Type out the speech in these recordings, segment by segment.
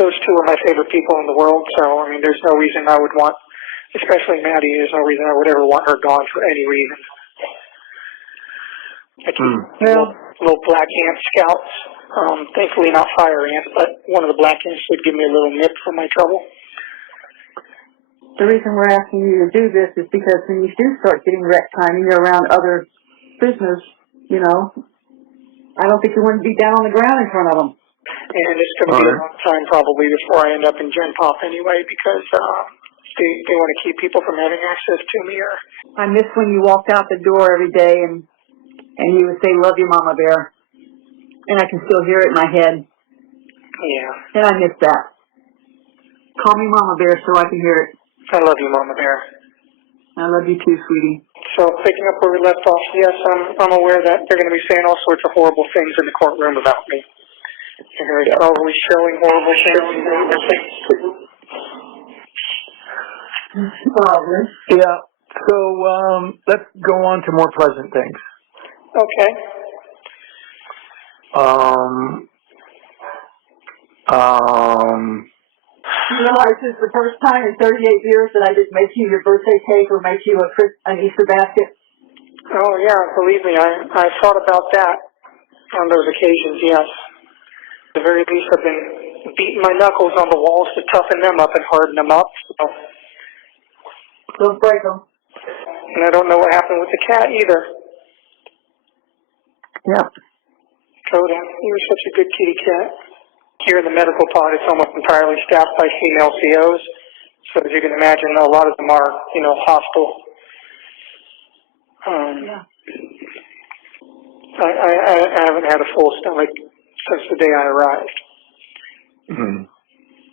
those two are my favorite people in the world, so, I mean, there's no reason I would want, especially Maddie, there's no reason I would ever want her gone for any reason. I keep little black ant scouts, thankfully not fire ants, but one of the black ants would give me a little nip for my trouble. The reason we're asking you to do this is because when you do start getting rec time and you're around other prisoners, you know, I don't think you want to be down on the ground in front of them. And it's going to be a long time probably before I end up in Gen Pop anyway, because they want to keep people from having access to me. Or I miss when you walked out the door every day and you would say, "Love you, Mama Bear." And I can still hear it in my head. Yeah. And I miss that. Call me Mama Bear so I can hear it. I love you, Mama Bear. I love you too, sweetie. So picking up where we left off, yes, I'm aware that they're going to be saying all sorts of horrible things in the courtroom about me. And they're probably showing horrible things. Probably. Yeah. So let's go on to more pleasant things. Okay. You realize this is the first time in 38 years that I didn't make you your birthday cake or make you an Easter basket? Oh, yeah, believe me, I thought about that on those occasions, yes. At the very least, I've been beating my knuckles on the walls to toughen them up and harden them up. So. Don't break them. And I don't know what happened with the cat either. Yeah. Coda, he was such a good kitty cat. Here in the medical pod, it's almost entirely staffed by female COs. So as you can imagine, a lot of them are, you know, hostile. Yeah. I haven't had a full stomach since the day I arrived. Mm-hmm.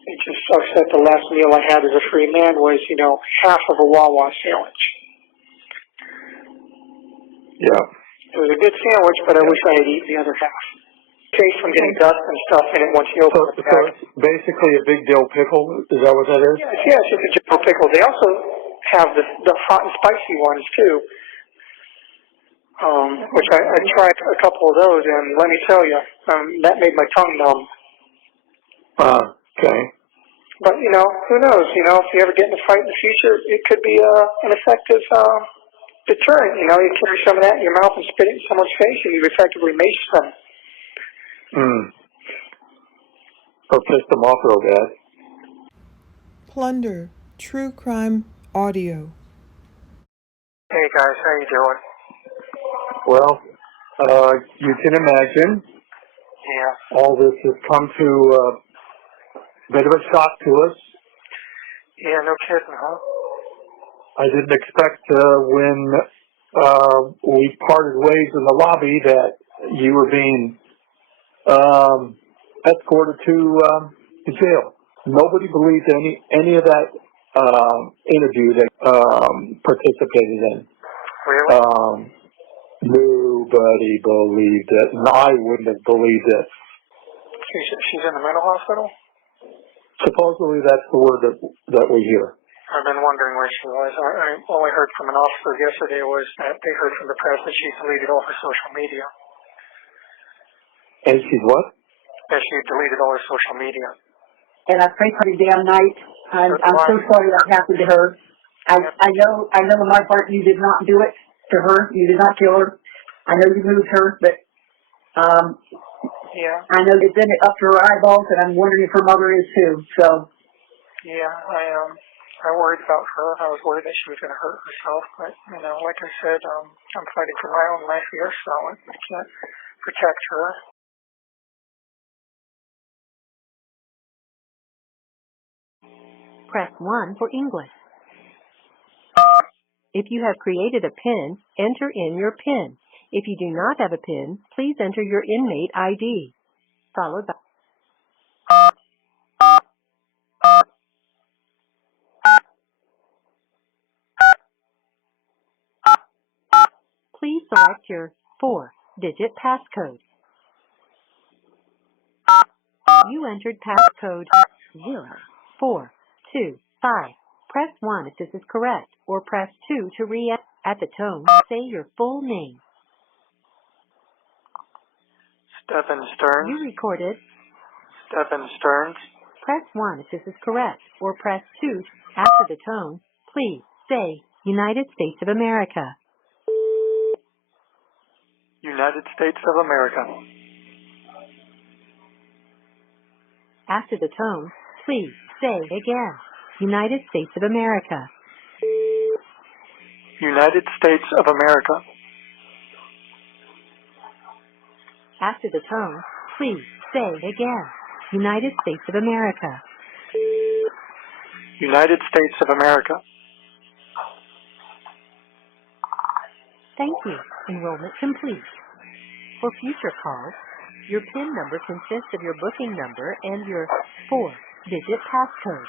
It just sucks that the last meal I had as a free man was, you know, half of a Wawa sandwich. Yeah. It was a good sandwich, but I wish I had eaten the other half. Safe from getting dust and stuff in it once you open the bag. So it's basically a big dill pickle. Is that what that is? Yes, it's a general pickle. They also have the hot and spicy ones too, which I tried a couple of those, and let me tell you, that made my tongue numb. Okay. But you know, who knows? You know, if you ever get in a fight in the future, it could be an effective deterrent. You know, you carry some of that in your mouth and spit it in someone's face, and you've effectively maced them. Or pissed them off real bad. Plunder, True Crime Audio. Hey guys, how you doing? Well, you can imagine. Yeah. All this has come to a bit of a shock to us. Yeah, no kidding, huh? I didn't expect when we parted ways in the lobby that you were being escorted to jail. Nobody believed any of that interview that participated in. Really? Nobody believed it, and I wouldn't have believed it. She's in the mental hospital? Supposedly that's the word that we hear. I've been wondering where she was. I only heard from an officer yesterday was that they heard from the press that she deleted all her social media. And she's what? That she deleted all her social media. And I pray for the damn night. I'm so sorry that happened to her. I know in my heart you did not do it to her. You did not kill her. I know you moved her, but yeah. I know it's in it up to her eyeballs, and I'm wondering if her mother is too. So. Yeah, I worried about her. I was worried that she was going to hurt herself, but you know, like I said, I'm fighting for my own life here, so I can't protect her. Press 1 for English. If you have created a PIN, enter in your PIN. If you do not have a PIN, please enter your inmate ID, followed by... Please select your 4-digit passcode. You entered passcode 0425. Press 1 if this is correct, or press 2 to re-enter. At the tone, say your full name. Stephan Sterns. You recorded Stephan Sterns. Press 1 if this is correct, or press 2. After the tone, please say United States of America. United States of America. After the tone, please say again United States of America. United States of America. After the tone, please say again United States of America. United States of America. Thank you. Enrollment complete. For future calls, your PIN number consists of your booking number and your 4-digit passcode.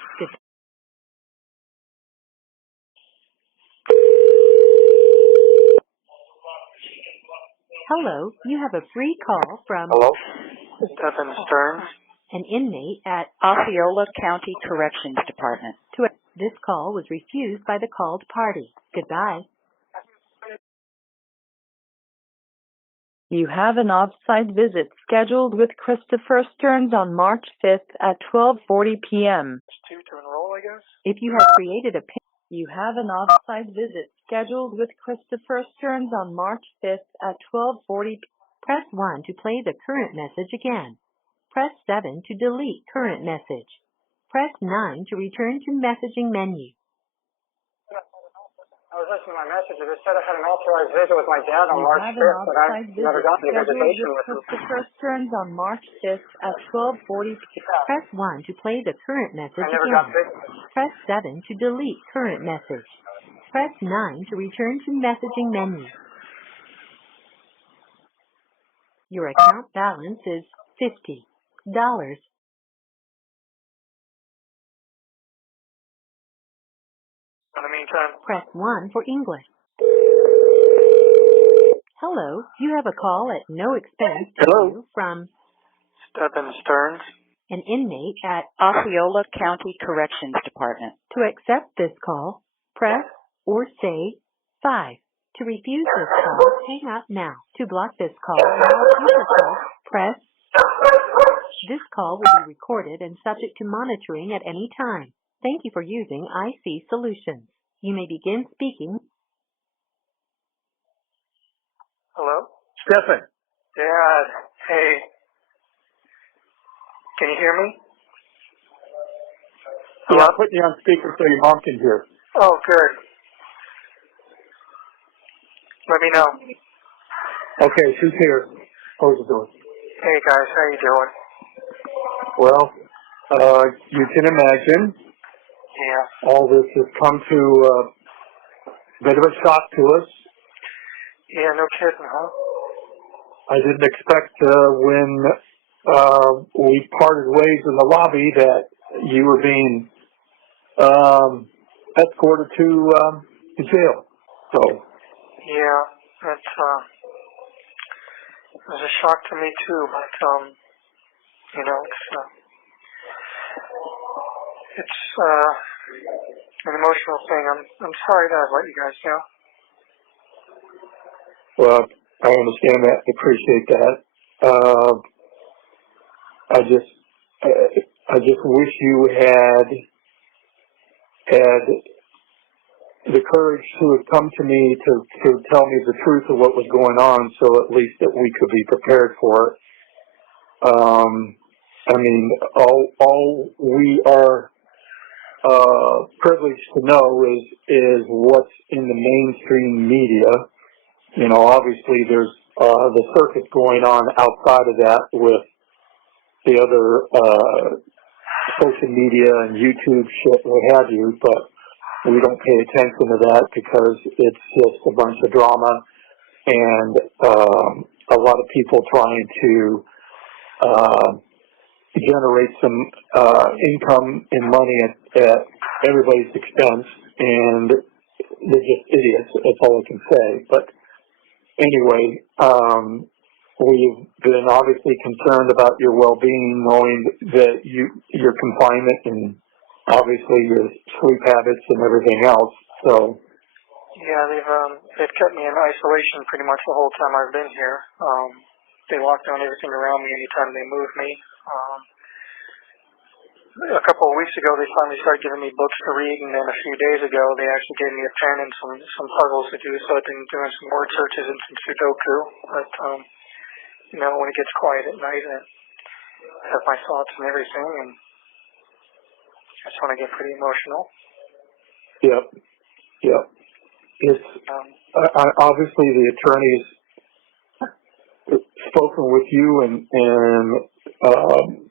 Hello, you have a free call from Hello? Stephan Sterns. an inmate at Osceola County Corrections Department. This call was refused by the called party. Goodbye. You have an off-site visit scheduled with Stephan Sterns on March 5th at 12:40 p.m. There's 2 to enroll, I guess? If you have created a PIN, You have an off-site visit scheduled with Stephan Sterns on March 5th at 12:40 p.m. press 1 to play the current message again. Press 7 to delete current message. Press 9 to return to messaging menu. I was listening to my message. It just said I had an authorized visit with my dad on You March have an 5th, but I off-site never visit got any scheduled visitation with with him. Stephan Sterns on March 5th at 12:40 p.m. Press 1 to play the current message I never got again. visited. Press 7 to delete current message. Press 9 to return to messaging menu. Your account balance is $50. In the meantime, Press 1 for English. Hello, you have a call at no expense to Hello? you from Stephan Sterns. an inmate at Osceola County Corrections Department. To accept this call, press or say 5. To refuse this call, hang up now. To block this call and all future calls, press. This call will be recorded and subject to monitoring at any time. Thank you for using IC Solutions. You may begin speaking. Hello? Stephan. Dad. Hey. Can you hear me? Yeah, I'll put you on speaker so your mom can hear. Oh, good. Let me know. Okay, she's here. Close the door. Hey guys, how you doing? Well, you can imagine. Yeah. All this has come to a bit of a shock to us. Yeah, no kidding, huh? I didn't expect when we parted ways in the lobby that you were being escorted to jail. So. Yeah, that's it was a shock to me too. But you know, it's an emotional thing. I'm sorry that I let you guys down. Well, I understand that. Appreciate that. I just wish you had the courage to have come to me to tell me the truth of what was going on, so at least that we could be prepared for it. I mean, all we are privileged to know is what's in the mainstream media. You know, obviously there's the circus going on outside of that with the other social media and YouTube shit, what have you, but we don't pay attention to that because it's just a bunch of drama and a lot of people trying to generate some income and money at everybody's expense, and they're just idiots. That's all I can say. But anyway, we've been obviously concerned about your well-being, knowing that your confinement and obviously your sleep habits and everything else. So yeah, they've kept me in isolation pretty much the whole time I've been here. They lock down everything around me anytime they move me. a couple of weeks ago, they finally started giving me books to read, and then a few days ago, they actually gave me a pen and some puzzles to do. So I've been doing some word searches and some Sudoku. But you know, when it gets quiet at night, I have my thoughts and everything, and that's when I get pretty emotional. Yep. Yep. It's obviously the attorney's spoken with you, and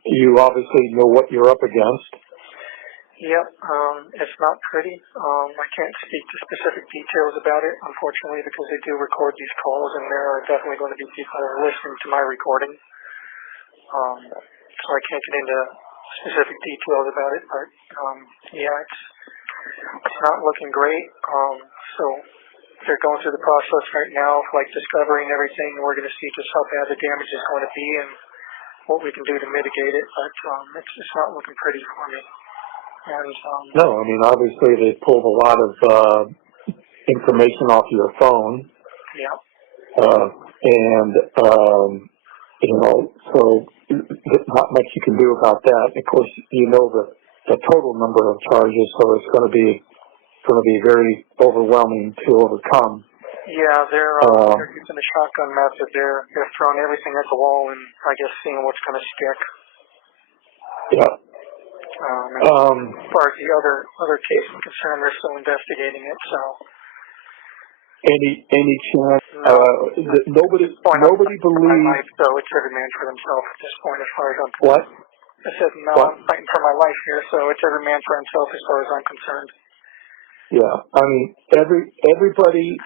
you obviously know what you're up against. Yep. It's not pretty. I can't speak to specific details about it, unfortunately, because they do record these calls, and there are definitely going to be people that are listening to my recording. So I can't get into specific details about it, but yeah, it's not looking great. So they're going through the process right now of like discovering everything. We're going to see just how bad the damage is going to be and what we can do to mitigate it, but it's not looking pretty for me. And no, I mean, obviously they pulled a lot of information off your phone. Yeah. And you know, so not much you can do about that. Of course, you know the total number of charges, so it's going to be very overwhelming to overcome. Yeah, they're using the shotgun method. They're throwing everything at the wall and I guess seeing what's going to stick. Yeah. As far as the other case is concerned, they're still investigating it. So any chance? no, Nobody believes. So it's every man for himself at this point, as far as I'm What? concerned. I said no. What? I'm fighting for my life here, so it's every man for himself as far as I'm concerned. Yeah, I mean, everybody.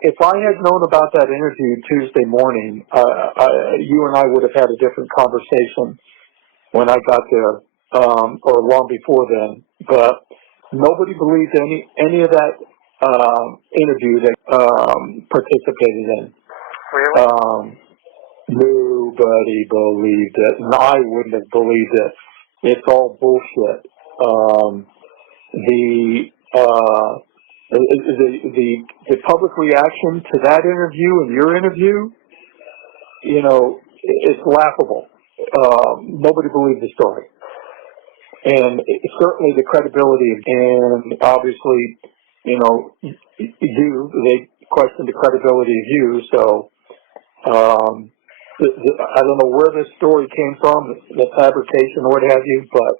If I had known about that interview Tuesday morning, you and I would have had a different conversation when I got there, or long before then. But nobody believed any of that interview that participated in. Really? Nobody believed it, and I wouldn't have believed it. It's all bullshit. The public reaction to that interview and your interview, you know, it's laughable. Nobody believed the story. And certainly the credibility, and obviously, you know, they questioned the credibility of you, so I don't know where this story came from, the fabrication or what have you, but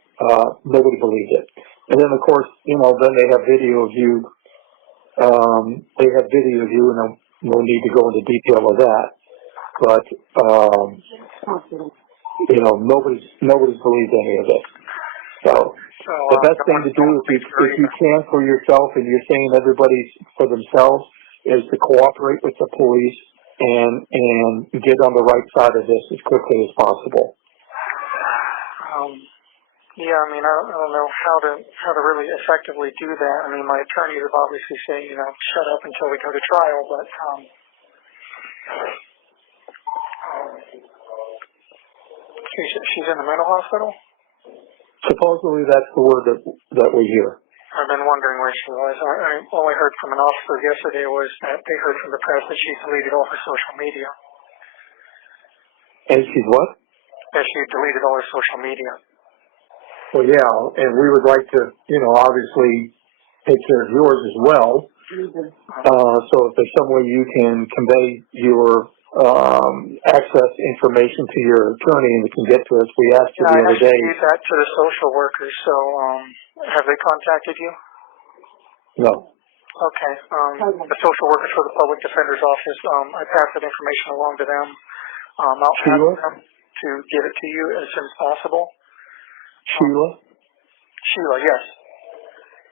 nobody believed it. And then, of course, you know, then they have video of you. And no need to go into detail of that. But you know, nobody's believed any of it. So the best thing to do if you can for yourself, and you're saying everybody's for themselves, is to cooperate with the police and get on the right side of this as quickly as possible. Yeah, I mean, I don't know how to really effectively do that. I mean, my attorneys have obviously said, you know, shut up until we go to trial, but she's in the mental hospital? Supposedly that's the word that we hear. I've been wondering where she was. I only heard from an officer yesterday was that they heard from the press that she deleted all her social media. And she's what? That she deleted all her social media. Well, yeah, and we would like to, you know, obviously take care of yours as well. So if there's some way you can convey your access information to your attorney and it can get to us, we asked you the other day. I gave that to the social workers, so have they contacted you? No. Okay. The social workers for the public defender's office, I passed that information along to them. I'll ask them to get it to you as soon as possible. Sheila, yes.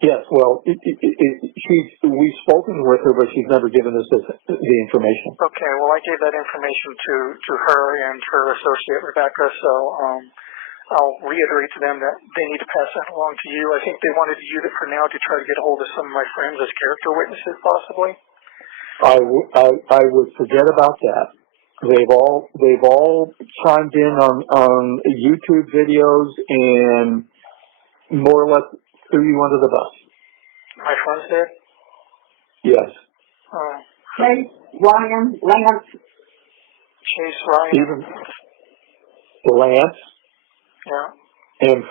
Yes, well, we've spoken with her, but she's never given us the information. Okay, well, I gave that information to her and her associate, Rebecca, so I'll reiterate to them that they need to pass that along to you. I think they wanted to use it for now to try to get a hold of some of my friends as character witnesses, possibly. I would forget about that. They've all chimed in on YouTube videos and more or less threw you under the bus. My friends did? Yes. Chase, Ryan, Lance. Chase, Ryan. Even Lance. Yeah. and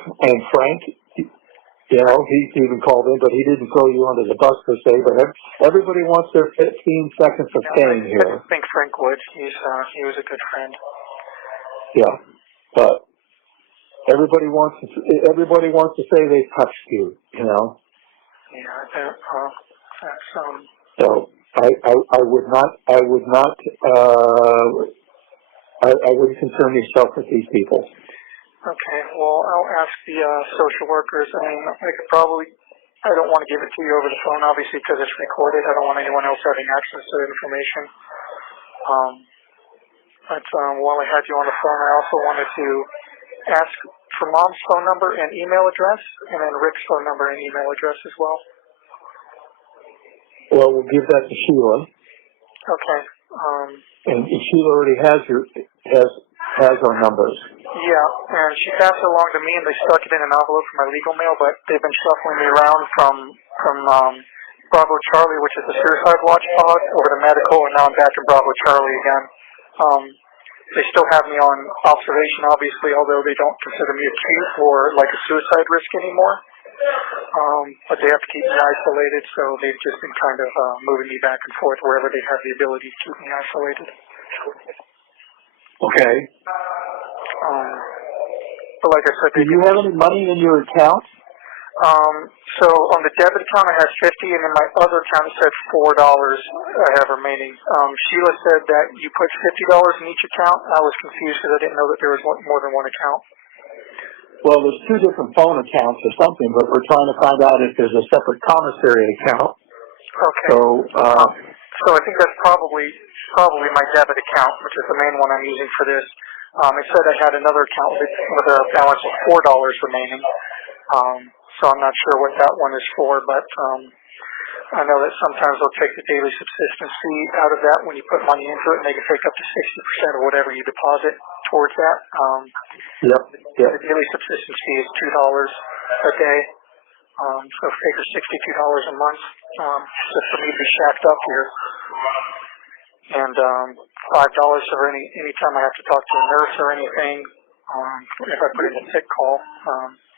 Frank, you know, he's even called in, but he didn't throw you under the bus per se. But everybody wants their 15 seconds of fame here. I think Frank would. He was a good friend. Yeah, but everybody wants to say they touched you. You know. Yeah, that's So I wouldn't concern yourself with these people. Okay, well, I'll ask the social workers. I mean, I don't want to give it to you over the phone, obviously, because it's recorded. I don't want anyone else having access to the information. But while I had you on the phone, I also wanted to ask for Mom's phone number and email address, and then Rick's phone number and email address as well. Well, we'll give that to Sheila. Okay. And Sheila already has our numbers. Yeah, and she passed it along to me, and they stuck it in an envelope for my legal mail, but they've been shuffling me around from Bravo Charlie, which is the suicide watch pod, over to medical, and now I'm back in Bravo Charlie again. They still have me on observation, obviously, although they don't consider me acute or like a suicide risk anymore. But they have to keep me isolated, so they've just been kind of moving me back and forth wherever they have the ability to keep me isolated. Okay. But like I said, do you have any money in your account? So on the debit account I had $50, and in my other account it said $4 I have remaining. Sheila said that you put $50 in each account. I was confused because I didn't know that there was more than one account. Well, there's two different phone accounts or something, but we're trying to find out if there's a separate commissary account. Okay. So I think that's probably my debit account, which is the main one I'm using for this. It said I had another account with a balance of $4 remaining. So I'm not sure what that one is for, but I know that sometimes they'll take the daily subsistence fee out of that when you put money into it, and they can take up to 60% of whatever you deposit towards that. Yep. The daily subsistence fee is $2 a day, so figure $62 a month just for me to be shacked up here. And $5 for any time I have to talk to a nurse or anything. If I put in a sick call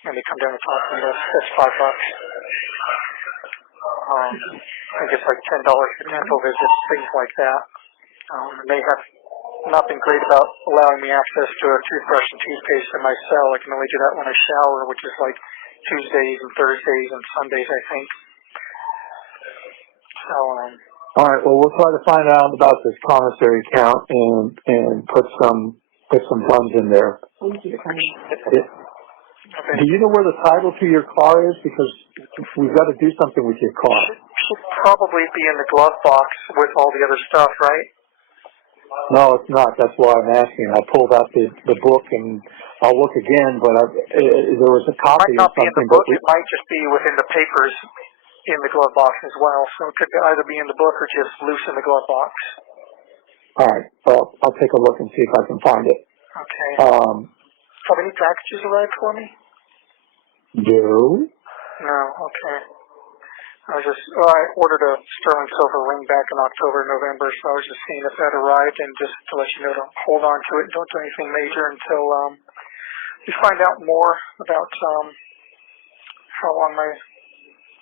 and they come down and talk to me, that's $5. I think it's like $10 for dental visits, things like that. And they have not been great about allowing me access to a toothbrush and toothpaste in my cell. I can only do that when I shower, which is like Tuesdays and Thursdays and Sundays, I think. So, all right. Well, we'll try to find out about this commissary account and put some funds in there. Do you know where the title to your car is? Because we've got to do something with your car. Should probably be in the glove box with all the other stuff, right? No, it's not. That's why I'm asking. I pulled out the book and I'll look again, but there was a copy It might not of something. be in the book. It might just be within the papers in the glove box as well. So it could either be in the book or just loose in the glove box. All right. Well, I'll take a look and see if I can find it. Okay. Have any packages arrived for me? No. No. Okay. I ordered a sterling silver ring back in October, November, so I was just seeing if that arrived, and just to let you know to hold on to it and don't do anything major until we find out more about how long my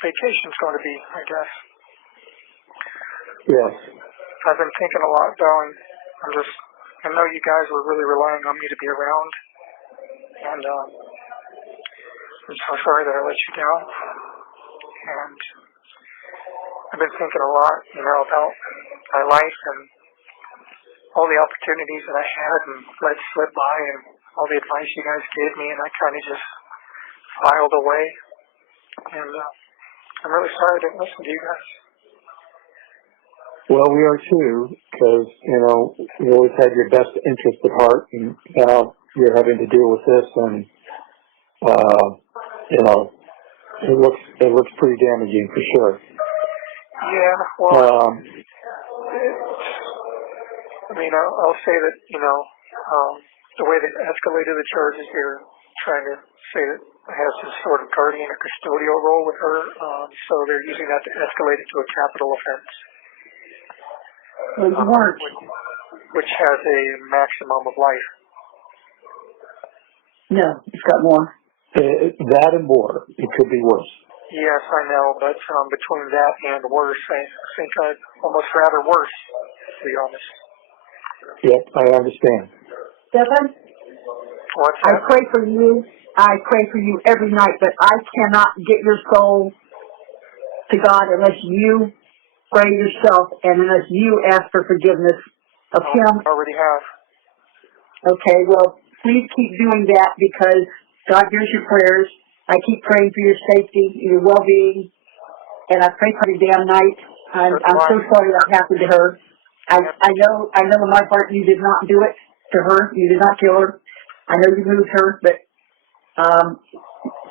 vacation's going to be, I guess. Yes. I've been thinking a lot, though, and I know you guys were really relying on me to be around, and I'm so sorry that I let you down. And I've been thinking a lot, about my life and all the opportunities that I had and let slip by and all the advice you guys gave me, and I kind of just filed away. And I'm really sorry I didn't listen to you guys. Well, we are too, because, you always had your best interest at heart, and now you're having to deal with this, and, it looks pretty damaging for sure. Yeah, well, I'll say that, the way they escalated the charges, they're trying to say that I have some sort of guardian or custodial role with her, so they're using that to escalate it to a capital offense. Well, you weren't. Which has a maximum of life. No, it's got more. That and more. It could be worse. Yes, I know, but between that and worse, I think I'd almost rather worse, to be honest. Yep, I understand. Stephan, What's I that? pray for you. I pray for you every night, but I cannot get your soul to God unless you pray yourself and unless you ask for forgiveness of him. I already have. Okay, well, please keep doing that because God hears your prayers. I keep praying for your safety, your well-being, and I pray for you damn night. I'm so sorry that happened to her. I know in my heart you did not do it to her. You did not kill her. I know you moved her, but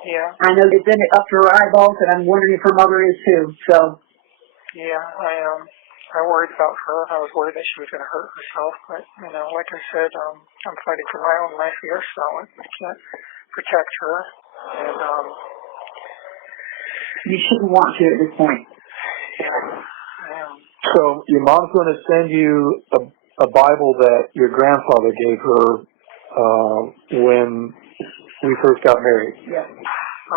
Yeah. I know it's in it up to her eyeballs, and I'm wondering if her mother is too. So. Yeah, I worried about her. I was worried that she was going to hurt herself, but, like I said, I'm fighting for my own life here, so I can't protect her, and, You shouldn't want to at this point. yeah. So your mom's going to send you a Bible that your grandfather gave her when we first got married. Yeah.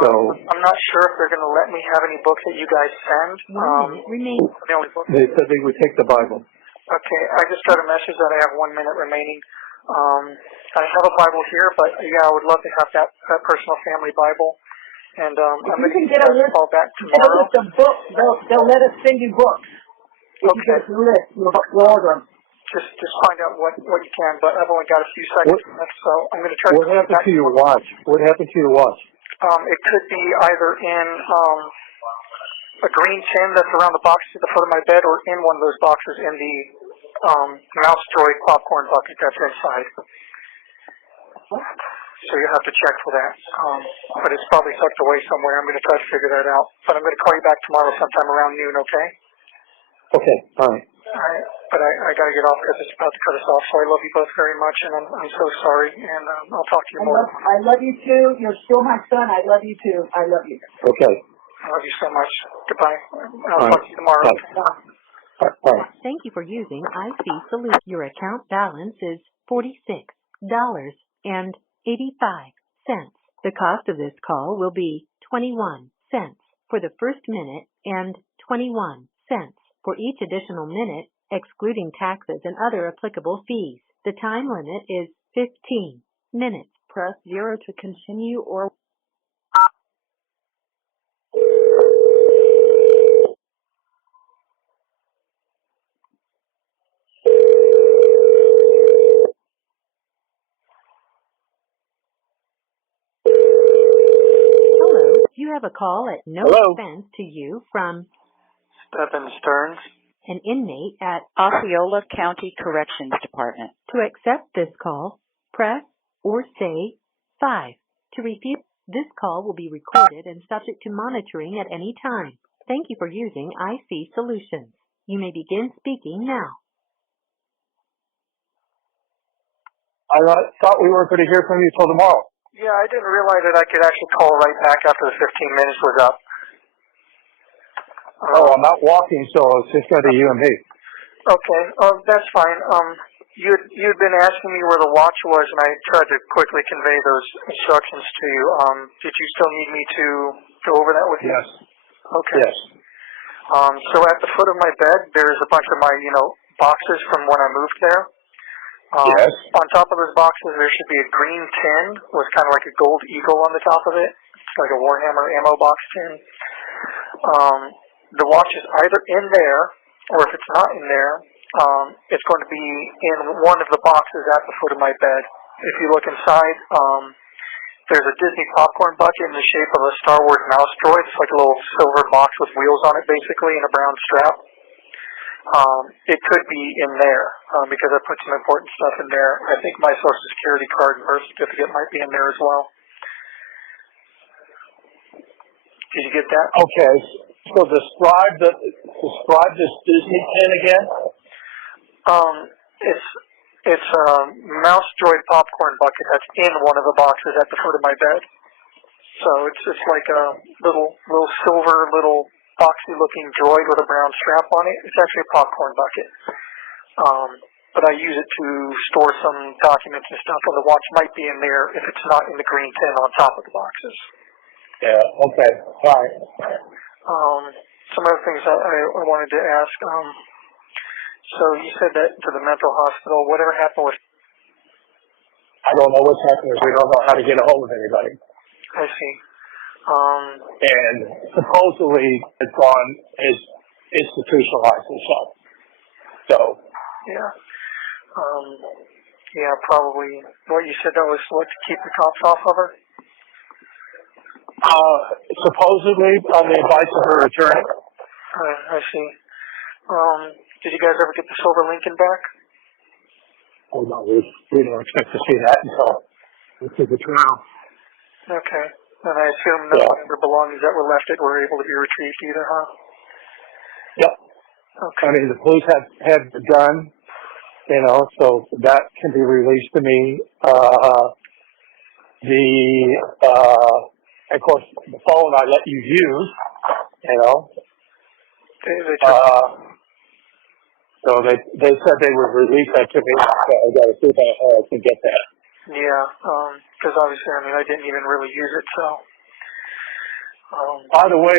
So I'm not sure if they're going to let me have any books that you guys send. The only book. they said they would take the Bible. Okay, I just got a message that I have 1 minute remaining. I have a Bible here, but yeah, I would love to have that personal family Bible. And I'm going to get a call back tomorrow. Get a list of books. They'll let us send you books. If you get a list, we'll order them. Just find out what you can, but I've only got a few seconds left, so I'm going to try to What happened to your watch? What happened to your watch? It could be either in a green tin that's around the box at the foot of my bed, or in one of those boxes in the mouse droid popcorn bucket that's inside. So you'll have to check for that. But it's probably tucked away somewhere. I'm going to try to figure that out. But I'm going to call you back tomorrow sometime around noon, okay? Okay, all right. All right. But I got to get off because it's about to cut us off. So I love you both very much, and I'm so sorry. And I'll talk to you more. I love you too. You're still my son. I love you too. I love you. Okay. I love you so much. Goodbye. I'll talk to you tomorrow. Bye. All right. Thank you for using IC Solutions. Your account balance is $46.85. The cost of this call will be 21 cents for the first minute and 21 cents for each additional minute, excluding taxes and other applicable fees. The time limit is 15 minutes. Press 0 to continue or... Hello, you have a call at no expense to you from Stephan Sterns. an inmate at Osceola County Corrections Department. To accept this call, press or say 5. To refuse, this call will be recorded and subject to monitoring at any time. Thank you for using IC Solutions. You may begin speaking now. I thought we weren't going to hear from you till tomorrow. Yeah, I didn't realize that I could actually call right back after the 15 minutes was up. I'm out walking, so it's just going to be you and me. Okay, that's fine. You'd been asking me where the watch was, and I tried to quickly convey those instructions to you. Did you still need me to go over that with you? Yes. Okay. Yes. So at the foot of my bed, there's a bunch of my, boxes from when I moved there. Yes. On top of those boxes, there should be a green tin with kind of like a gold eagle on the top of it. It's like a Warhammer ammo box tin. The watch is either in there, or if it's not in there, it's going to be in one of the boxes at the foot of my bed. If you look inside, there's a Disney popcorn bucket in the shape of a Star Wars mouse droid. It's like a little silver box with wheels on it, basically, and a brown strap. It could be in there, because I put some important stuff in there. I think my Social Security card and birth certificate might be in there as well. Did you get that? Okay. So describe this Disney tin again. It's a mouse droid popcorn bucket that's in one of the boxes at the foot of my bed. So it's like a little silver, boxy looking droid with a brown strap on it. It's actually a popcorn bucket. but I use it to store some documents and stuff, or the watch might be in there if it's not in the green tin on top of the boxes. Yeah, okay, fine. Some other things I wanted to ask. So you said that to the mental hospital, whatever happened with... I don't know what's happening. We don't know how to get a hold of anybody. I see. And supposedly it's gone, is institutionalized itself. So. Yeah. Yeah, probably. What you said that was what, to keep the cops off of her? Supposedly on the advice of her attorney. I see. Did you guys ever get the silver Lincoln back? Oh no, we don't expect to see that until we see the trial. Okay. And I assume no other belongings that were left were able to be retrieved either, huh? Yep. Okay. I mean, the police have the gun, you know, so that can be released to me. Of course, the phone I let you use, you know. So they said they would release that to me. So I got to see how I can get that. Yeah, because obviously, I mean, I didn't even really use it, so. By the way,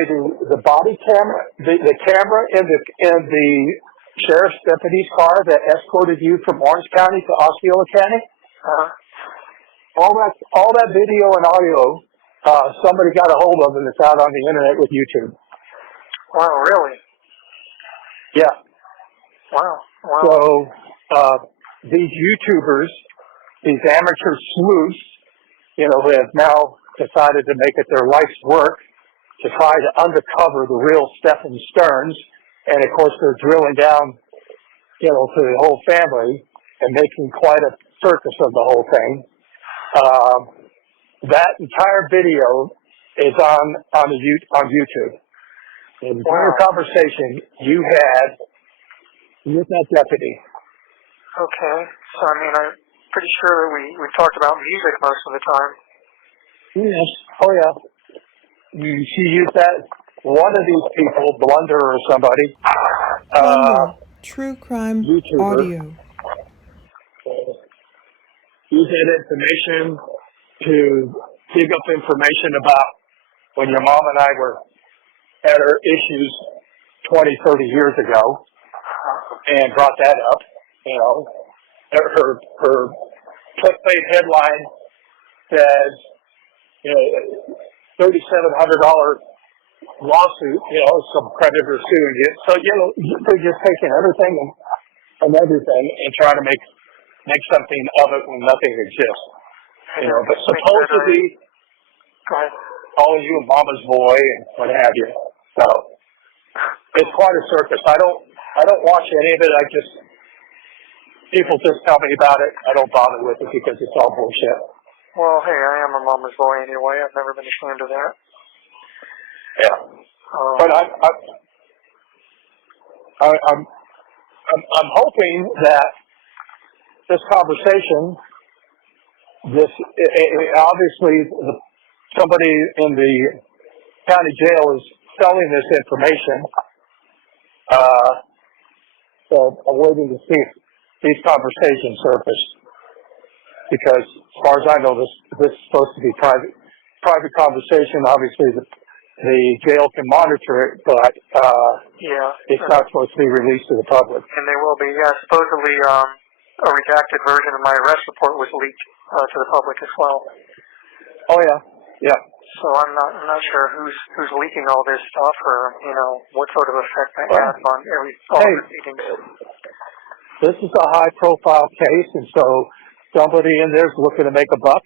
the body camera, the camera in the sheriff's deputy's car that escorted you from Orange County to Osceola County, all that video and audio, somebody got a hold of, and it's out on the internet with YouTube. Wow, really? Yeah. Wow. So these YouTubers, these amateur sleuths, you know, who have now decided to make it their life's work to try to uncover the real Stephan Sterns, and of course they're drilling down, you know, to the whole family and making quite a circus of the whole thing. That entire video is on YouTube. The entire conversation you had with that deputy. Okay. So, I mean, I'm pretty sure we talked about music most of the time. Yes. Oh, yeah. She used that. One of these people, Plunder or somebody, Plunder, true crime YouTuber, audio. used that information to dig up information about when your mom and I had our issues 20, 30 years ago, and brought that up. You know, her clickbait headline says, you know, $3,700 lawsuit, you know, some creditor suing you. So, you know, they're just taking everything and everything and trying to make something of it when nothing exists. You know, but supposedly calling you a mama's boy and what have you. So it's quite a circus. I don't watch any of it. People just tell me about it. I don't bother with it because it's all bullshit. Well, hey, I am a mama's boy anyway. I've never been ashamed of that. Yeah. But I'm hoping that this conversation, obviously somebody in the county jail is selling this information. So I'm waiting to see if these conversations surface, because as far as I know, this is supposed to be private conversation. Obviously, the jail can monitor it, but it's not supposed to be released to the public. And they will be. Yeah, supposedly a redacted version of my arrest report was leaked to the public as well. Oh yeah, yeah. So I'm not sure who's leaking all this stuff, or you know what sort of effect that has on all the proceedings. This is a high-profile case, and so somebody in there is looking to make a buck.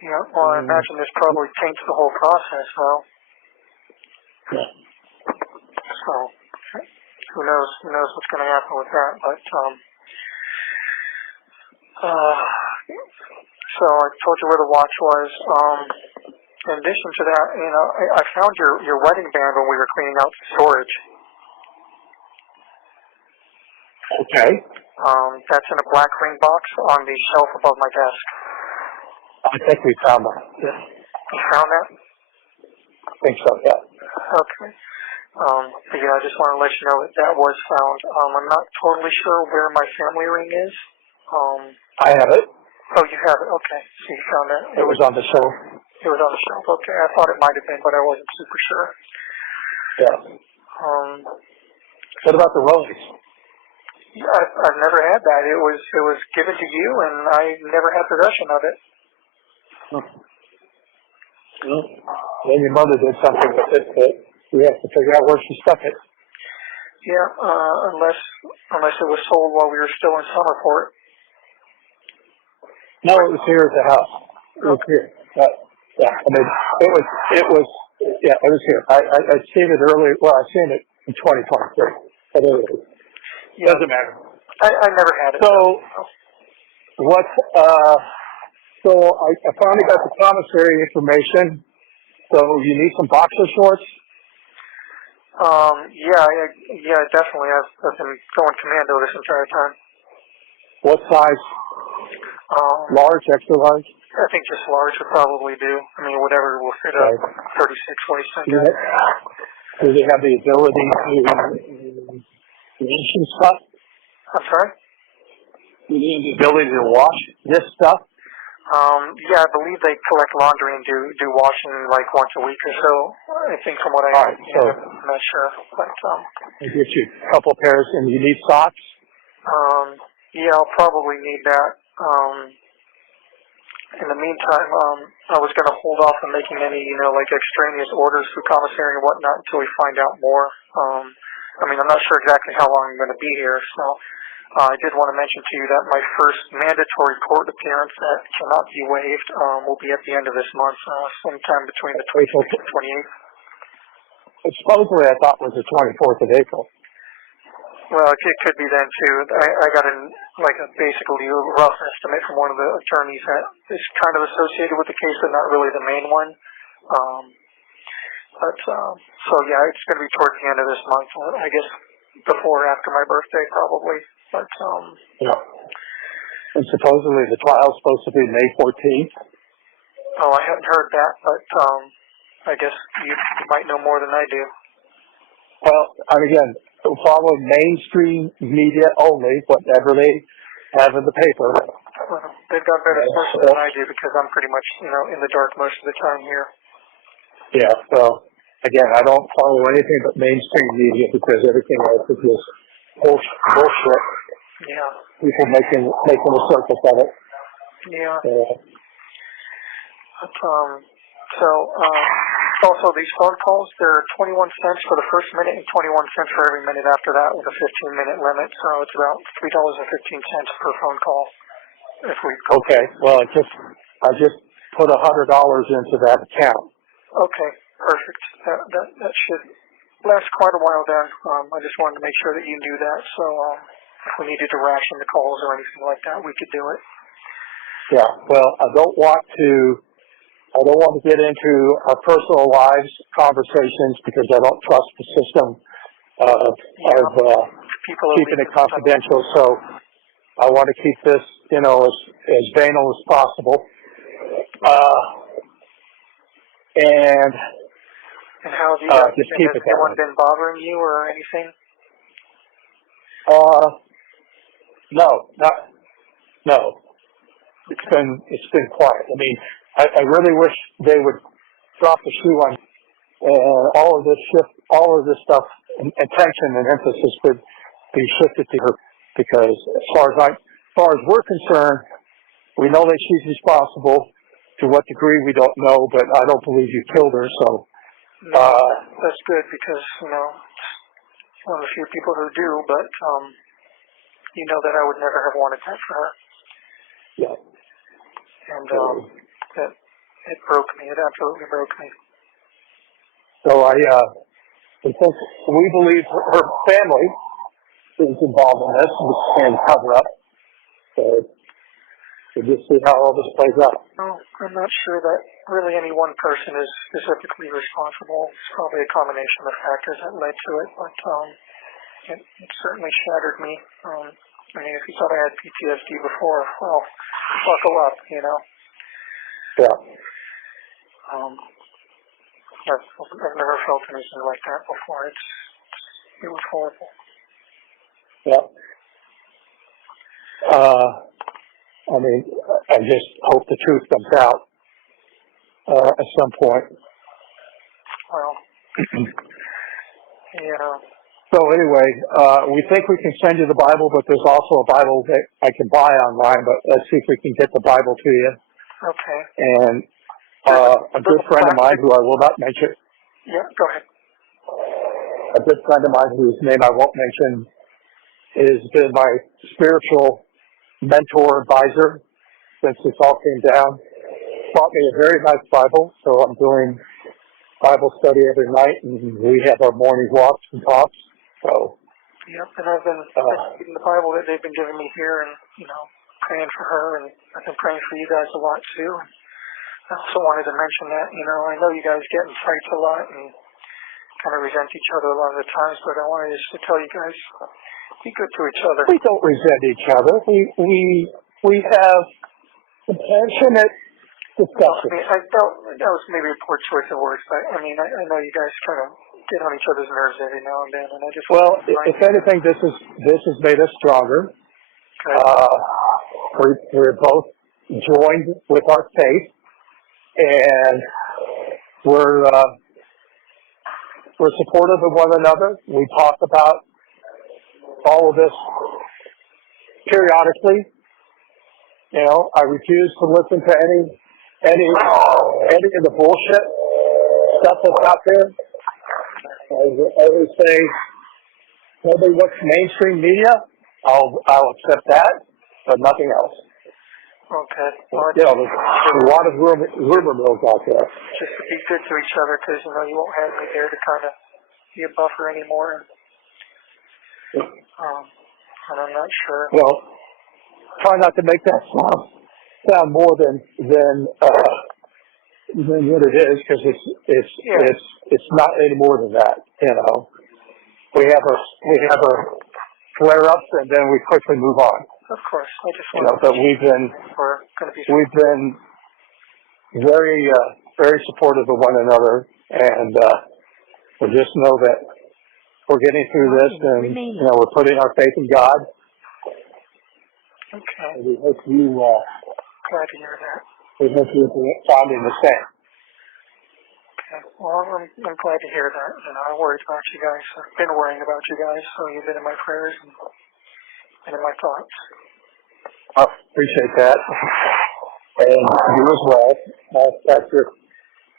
Yeah, well, I imagine this probably taints the whole process, though. Yeah. So, who knows what's going to happen with that, but, so I told you where the watch was. In addition to that, you know, I found your wedding band when we were cleaning out the storage. Okay. That's in a black ring box on the shelf above my desk. I think we found that. Yeah. You found that? I think so, yeah. Okay. But yeah, I just want to let you know that that was found. I'm not totally sure where my family ring is. I have it. Oh, you have it. Okay. So you found that. It was on the shelf. It was on the shelf. Okay. I thought it might have been, but I wasn't super sure. Yeah. What about the Rollies? Yeah, I've never had that. It was given to you, and I never had possession of it. Well, then your mother did something with it, but we have to figure out where she stuck it. Yeah, unless it was sold while we were still in Summerport. No, it was here at the house. It was here. Yeah, I mean, it was here. I seen it earlier. Well, I seen it in 2023. But anyway, Yeah. doesn't matter. I never had it. So, what? So I finally got the commissary information. So you need some boxer shorts. Yeah, definitely. I've been going commando this entire time. What size? Large, extra large? I think just large would probably do. I mean, whatever will fit a 36 waist, I guess. Do they have the ability to wash and stuff? I'm sorry? Do they have the ability to wash this stuff? Yeah, I believe they collect laundry and do washing like once a week or so. I think from what I I'm not sure, but I get you a couple pairs, and you need socks. Yeah, I'll probably need that. In the meantime, I was going to hold off on making any, like extraneous orders for commissary and whatnot until we find out more. I mean, I'm not sure exactly how long I'm going to be here, so I did want to mention to you that my first mandatory court appearance that cannot be waived will be at the end of this month, sometime between the 26th and 28th. Supposedly, I thought was the 24th of April. Well, it could be then too. I got basically a rough estimate from one of the attorneys that is kind of associated with the case, but not really the main one. So yeah, it's going to be towards the end of this month. I guess before or after my birthday, probably. But yeah. And supposedly the trial's supposed to be May 14th. Oh, I hadn't heard that, but I guess you might know more than I do. Well, again, follow mainstream media only, whatever they have in the paper. Well, they've got better sources than I do because I'm pretty much, in the dark most of the time here. Yeah, well, again, I don't follow anything but mainstream media because everything else is just bullshit. Yeah. People making a circus of it. Yeah. Also these phone calls, they're 21 cents for the first minute and 21 cents for every minute after that with a 15-minute limit. So it's about $3.15 per phone call. Okay. Well, I just put $100 into that account. Okay. Perfect. That should last quite a while then. I just wanted to make sure that you knew that. So if we needed to ration the calls or anything like that, we could do it. Yeah. Well, I don't want to get into our personal lives conversations because I don't trust the system of keeping it confidential. So I want to keep this, as banal as possible. And how have you just keep it that way. Has anyone been bothering you or anything? No. It's been quiet. I mean, I really wish they would drop the shoe on all of this stuff, and attention and emphasis could be shifted to her because as far as we're concerned, we know that she's responsible. To what degree we don't know, but I don't believe you killed her. So that's good because it's one of the few people who do. But you know that I would never have wanted that for her. Yeah. And it broke me. It absolutely broke me. So I think we believe her family is involved in this and cover up. So we'll just see how all this plays out. Well, I'm not sure that really any one person is specifically responsible. It's probably a combination of factors that led to it, but it certainly shattered me. I mean, if you thought I had PTSD before, well, buckle up, Yeah. I've never felt anything like that before. It was horrible. Yeah. I mean, I just hope the truth comes out at some point. Well, yeah. So anyway, we think we can send you the Bible, but there's also a Bible that I can buy online, but let's see if we can get the Bible to you. Okay. And a good friend of mine who I will not mention, Yeah, go ahead. a good friend of mine whose name I won't mention, has been my spiritual mentor, advisor, since this all came down. Bought me a very nice Bible, so I'm doing Bible study every night, and we have our morning walks and talks. So. Yep, and I've been reading the Bible that they've been giving me here, and praying for her, and I've been praying for you guys a lot too. And I also wanted to mention that I know you guys get in fights a lot and kind of resent each other a lot of the times, but I wanted just to tell you guys, be good to each other. We don't resent each other. We have compassionate discussions. I felt that was maybe a poor choice of words, but I know you guys kind of get on each other's nerves every now and then, and I just if anything, this has made us stronger. We're both joined with our faith, and we're supportive of one another. We talk about all of this periodically. I refuse to listen to any of the bullshit stuff that's out there. I always say, nobody looks mainstream media. I'll accept that, but nothing else. Okay. Well, there's a lot of rumor mills out there. Just to be good to each other, because you won't have me there to kind of be a buffer anymore. And I'm not sure. Well, try not to make that sound more than what it is, because it's not any more than that. We have our flare-ups, and then we quickly move on. Of course, I just want but we've been very very supportive of one another, and we just know that we're getting through this, and we're putting our faith in God. Okay. And we hope you. Glad to hear that. We hope you're finding the same. Okay. Well, I'm glad to hear that. I worried about you guys. I've been worrying about you guys, so you've been in my prayers and in my thoughts. I appreciate that. And you as well. After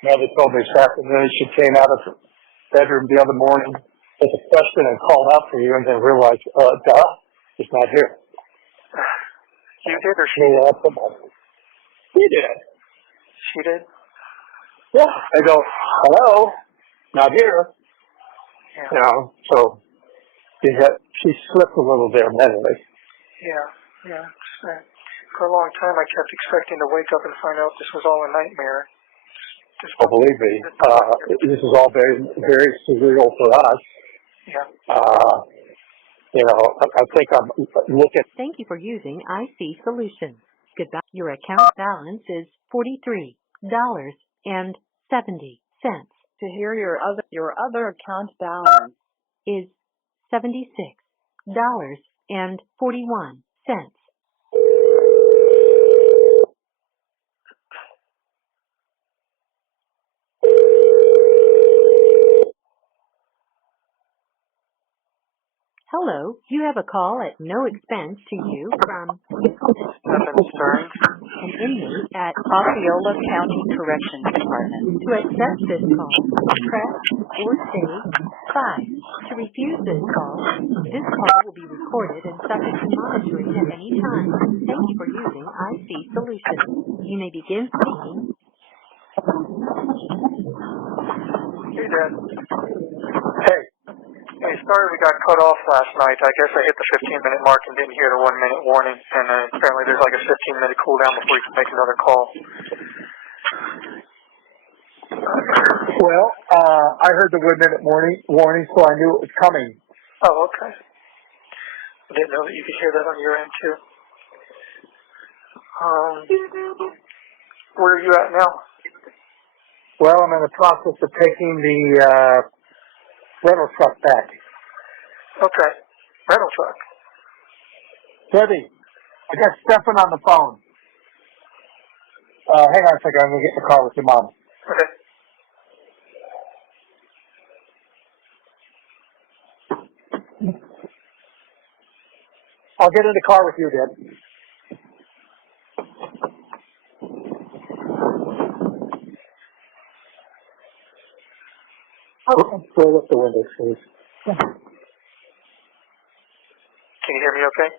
Maddie told me this afternoon, she came out of her bedroom the other morning with a question and called out for you, and then realized, he's not here. You did, or she did? She did. She did? Yeah. I go, hello, not here. Yeah. So she slipped a little there mentally. Yeah. For a long time, I kept expecting to wake up and find out this was all a nightmare. Believe me, this is all very, very surreal for us. Yeah. I think I'm looking. Thank you for using IC Solutions. Goodbye. Your account balance is $43.70. To hear your other account balance is $76.41. Hello, you have a call at no expense to you from Stephan Sterns, an inmate at Osceola County Corrections Department. To accept this call, press or say 5. To refuse this call will be recorded and subject to monitoring at any time. Thank you for using IC Solutions. You may begin speaking. Hey, Dad. Hey, sorry we got cut off last night. I guess I hit the 15-minute mark and didn't hear the 1-minute warning, and apparently there's like a 15-minute cooldown before you can make another call. Well, I heard the 1-minute warning, so I knew it was coming. Oh, okay. I didn't know that you could hear that on your end, too. Where are you at now? Well, I'm in the process of taking the rental truck back. Okay. Rental truck. Debbie, I got Stephan on the phone. Hang on a second. I'm going to get in the car with your mom. Okay. I'll get in the car with you, Deb. Roll up the windows, please. Can you hear me okay?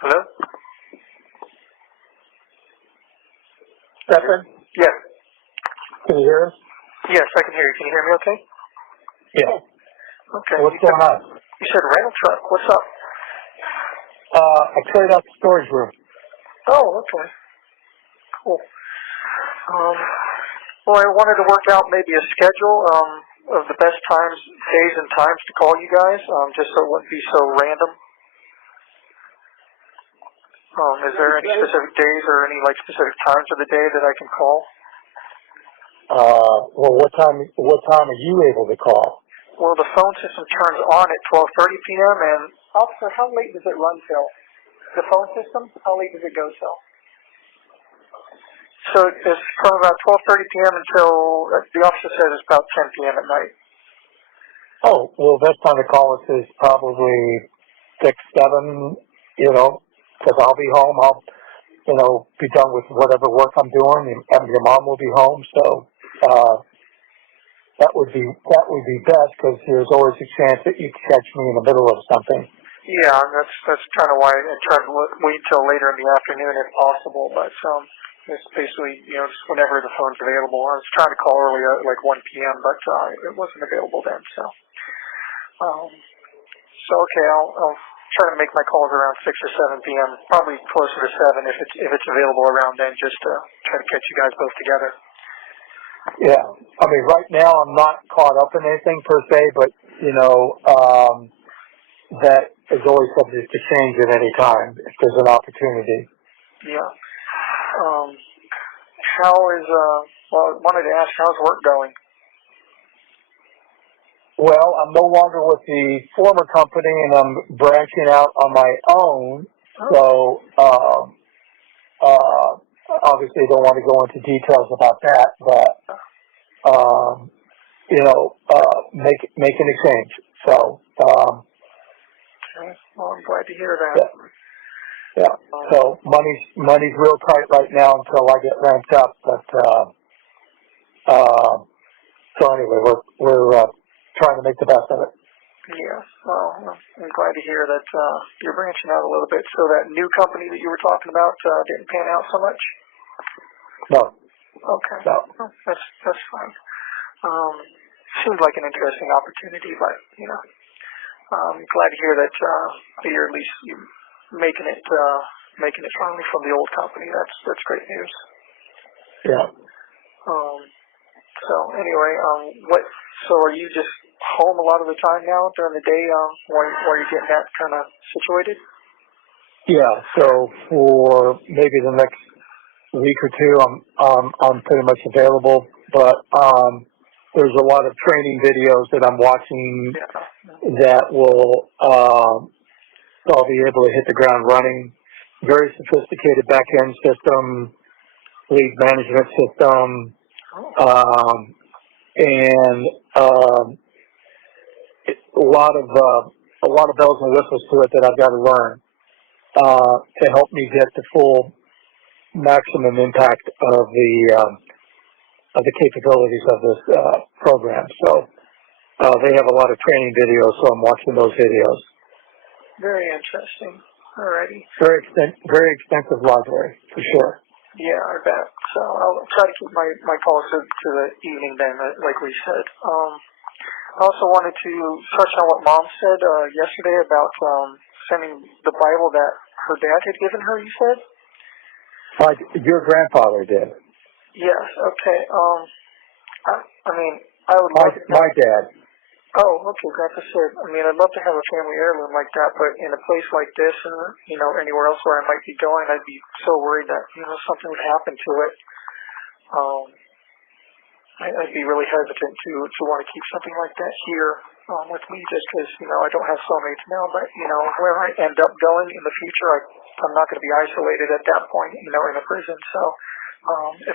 Hello? Stephan, Yeah. can you hear us? Yes, I can hear you. Can you hear me okay? Yeah. Okay. What's going on? You said rental truck. What's up? I cleared out the storage room. Oh, okay. Cool. Well, I wanted to work out maybe a schedule of the best days and times to call you guys, just so it wouldn't be so random. Is there any specific days or any specific times of the day that I can call? Well, what time are you able to call? Well, the phone system turns on at 12:30 p.m. and officer, how late does it run till? The phone system, how late does it go till? So it's from about 12:30 p.m. until the officer says it's about 10 p.m. at night. Oh, well, best time to call us is probably 6, 7, because I'll be home. I'll, be done with whatever work I'm doing, and your mom will be home. So that would be best, because there's always a chance that you catch me in the middle of something. Yeah, and that's kind of why I tried to wait till later in the afternoon if possible. But it's basically just whenever the phone's available. I was trying to call earlier at 1 p.m. but it wasn't available then. So okay, I'll try to make my calls around 6 or 7 p.m. Probably closer to 7 if it's available around then, just to try to catch you guys both together. Yeah, I mean, right now I'm not caught up in anything per se, but that is always subject to change at any time if there's an opportunity. Yeah. How is I wanted to ask, how's work going? Well, I'm no longer with the former company, and I'm branching out on my own. So, obviously, don't want to go into details about that, but making a change. So, Okay. Well, I'm glad to hear that. yeah. So money's real tight right now until I get ramped up. But so anyway, we're trying to make the best of it. Yeah. Well, I'm glad to hear that you're branching out a little bit. So that new company that you were talking about didn't pan out so much? No. Okay. No. Well, that's fine. Seems like an interesting opportunity, but I'm glad to hear that you're at least making it finally from the old company. That's great news. Yeah. So anyway, so are you just home a lot of the time now during the day while you're getting that kind of situated? Yeah. So for maybe the next week or two, I'm pretty much available. But there's a lot of training videos that I'm watching that will so I'll be able to hit the ground running. Very sophisticated back-end system, lead management system, and a lot of bells and whistles to it that I've got to learn to help me get the full maximum impact of the capabilities of this program. So they have a lot of training videos, so I'm watching those videos. Very interesting. Alrighty. Very extensive library, for sure. Yeah, I bet. So I'll try to keep my calls to the evening then, like we said. I also wanted to touch on what Mom said yesterday about sending the Bible that her dad had given her, you said? Your grandfather did. Yes, okay. I mean, I would love my dad. Oh, okay, that's it. I mean, I'd love to have a family heirloom like that, but in a place like this or, anywhere else where I might be going, I'd be so worried that, something would happen to it. I'd be really hesitant to want to keep something like that here with me just because, I don't have soulmates now, but, where I end up going in the future, I'm not going to be isolated at that point, in a prison. So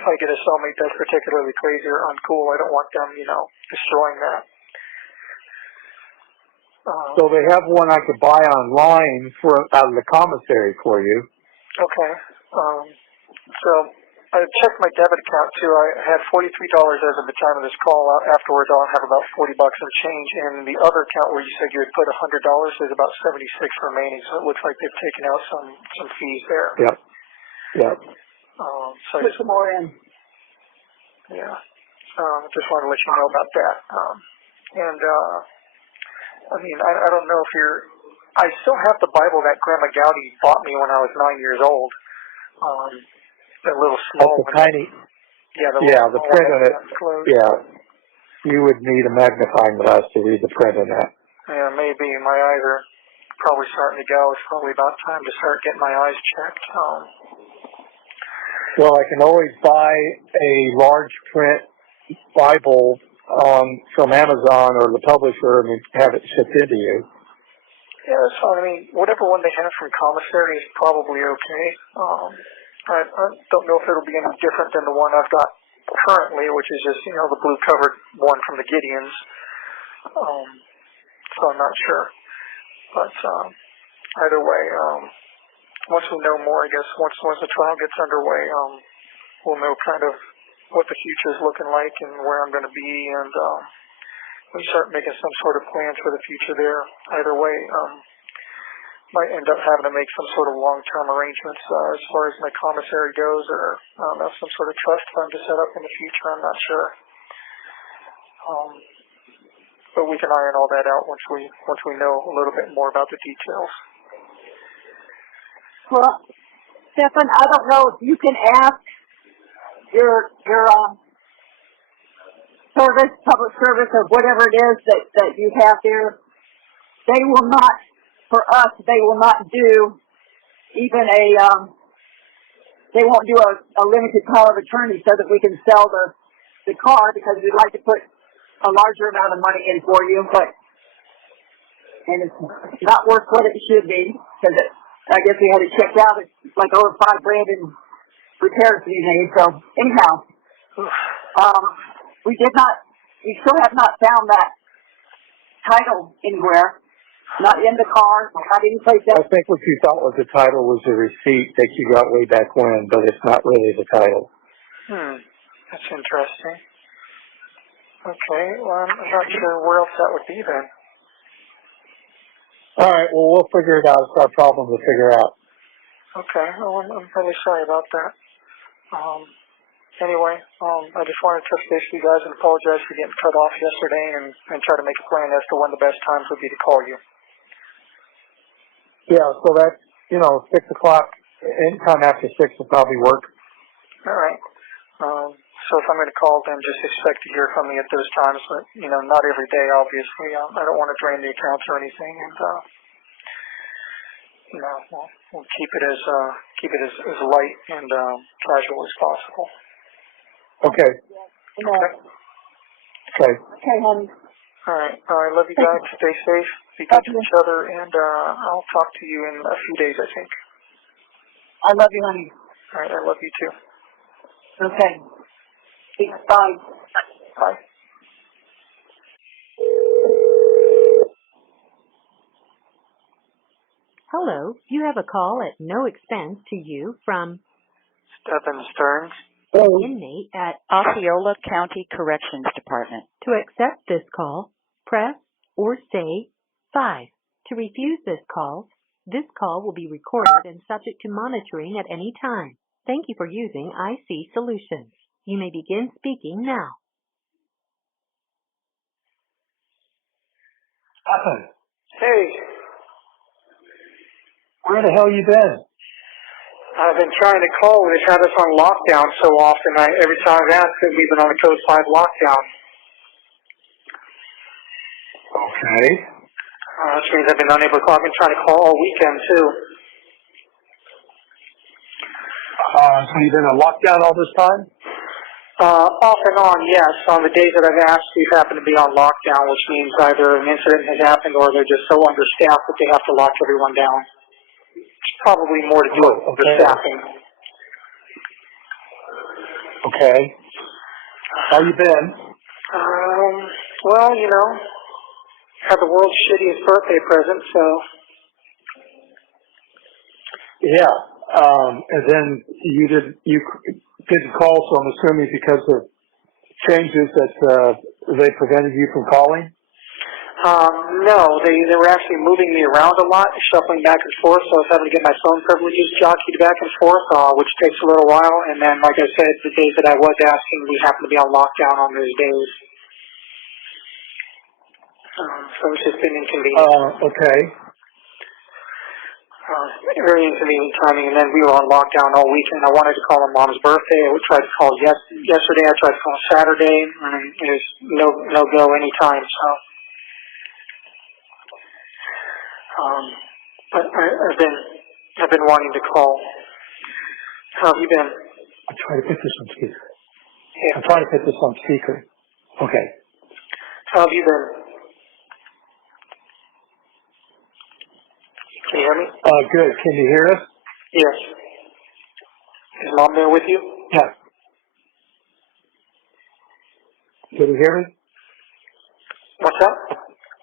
if I get a soulmate that's particularly crazy or uncool, I don't want them, destroying that. So they have one I could buy online out of the commissary for you. Okay. So I checked my debit account too. I had $43 as of the time of this call. Afterwards, I'll have about $40 and change. And the other account where you said you had put $100, there's about 76 remaining. So it looks like they've taken out some fees there. Yep. Yep. So Put some more in. Yeah. Just wanted to let you know about that. I mean, I don't know if I still have the Bible that Grandma Gowdy bought me when I was 9 years old. The little small one. one. Tiny. The print on it. Yeah. You would need a magnifying glass to read the print on that. Yeah, maybe. My eyes are probably starting to go. It's probably about time to start getting my eyes checked. Well, I can always buy a large print Bible from Amazon or the publisher and have it shipped into you. Yeah, that's fine. I mean, whatever one they have from commissary is probably okay. I don't know if it'll be any different than the one I've got currently, which is just, the blue-covered one from the Gideons. So I'm not sure. But either way, once we know more, I guess, once the trial gets underway, we'll know kind of what the future is looking like and where I'm going to be, and we start making some sort of plans for the future there. Either way, might end up having to make some sort of long-term arrangements as far as my commissary goes, or have some sort of trust fund to set up in the future. I'm not sure, but we can iron all that out once we know a little bit more about the details. Well, Stephan, I don't know if you can ask your public service, or whatever it is that you have there. They will not, for us, they will not do even they won't do a limited power of attorney so that we can sell the car, because we'd like to put a larger amount of money in for you, and it's not worth what it should be, because I guess we had it checked out. It's like over $5,000 in repairs to be made. So anyhow, we still have not found that title anywhere. Not in the car, not any place else. I think what you thought was the title was the receipt that you got way back when, but it's not really the title. That's interesting. Okay, well, I'm not sure where else that would be then. All right, well, we'll figure it out. It's our problem to figure out. Okay, well, I'm really sorry about that. Anyway, I just wanted to touch base with you guys and apologize for getting cut off yesterday, and try to make a plan as to when the best times would be to call you. Yeah, so that's, 6 o'clock, anytime after 6 will probably work. All right. So if I'm going to call, then just expect to hear from me at those times, but, not every day, obviously. I don't want to drain the accounts or anything, and, we'll keep it as light and casual as possible. Okay. Okay. Okay. Okay, honey. All right. I love you guys. Stay safe. Be good to each other, and I'll talk to you in a few days, I think. I love you, honey. All right. I love you too. Okay. Bye. Bye. Hello, you have a call at no expense to you from Stephan Sterns, inmate at Osceola County Corrections Department. To accept this call, press or say 5. To refuse this call will be recorded and subject to monitoring at any time. Thank you for using IC Solutions. You may begin speaking now. Stephan, Hey. where the hell you been? I've been trying to call. They've had us on lockdown so often. Every time I've asked, we've been on a Code 5 lockdown. Okay. Which means I've been unable to call. I've been trying to call all weekend, too. So you've been on lockdown all this time? Off and on, yes. On the days that I've asked, we've happened to be on lockdown, which means either an incident has happened or they're just so understaffed that they have to lock everyone down. It's probably more to do with understaffing. Okay. How you been? Well, you know, had the world's shittiest birthday present, so. Yeah. And then you didn't call, so I'm assuming because of changes that they prevented you from calling? No, they were actually moving me around a lot, shuffling back and forth, so I was having to get my phone privileges jockeyed back and forth, which takes a little while. And then, like I said, the days that I was asking, we happened to be on lockdown on those days. So it's just been inconvenient. Okay. Very inconvenient timing, and then we were on lockdown all weekend. I wanted to call on Mom's birthday. I tried to call yesterday. I tried to call Saturday, and it was no go anytime. So, but I've been wanting to call. How have you been? I'm trying to put this on speaker. Yeah. I'm trying to put this on speaker. Okay. How have you been? Can you hear me? Good. Can you hear us? Yes. Is Mom there with you? Yeah. Can you hear me? What's that?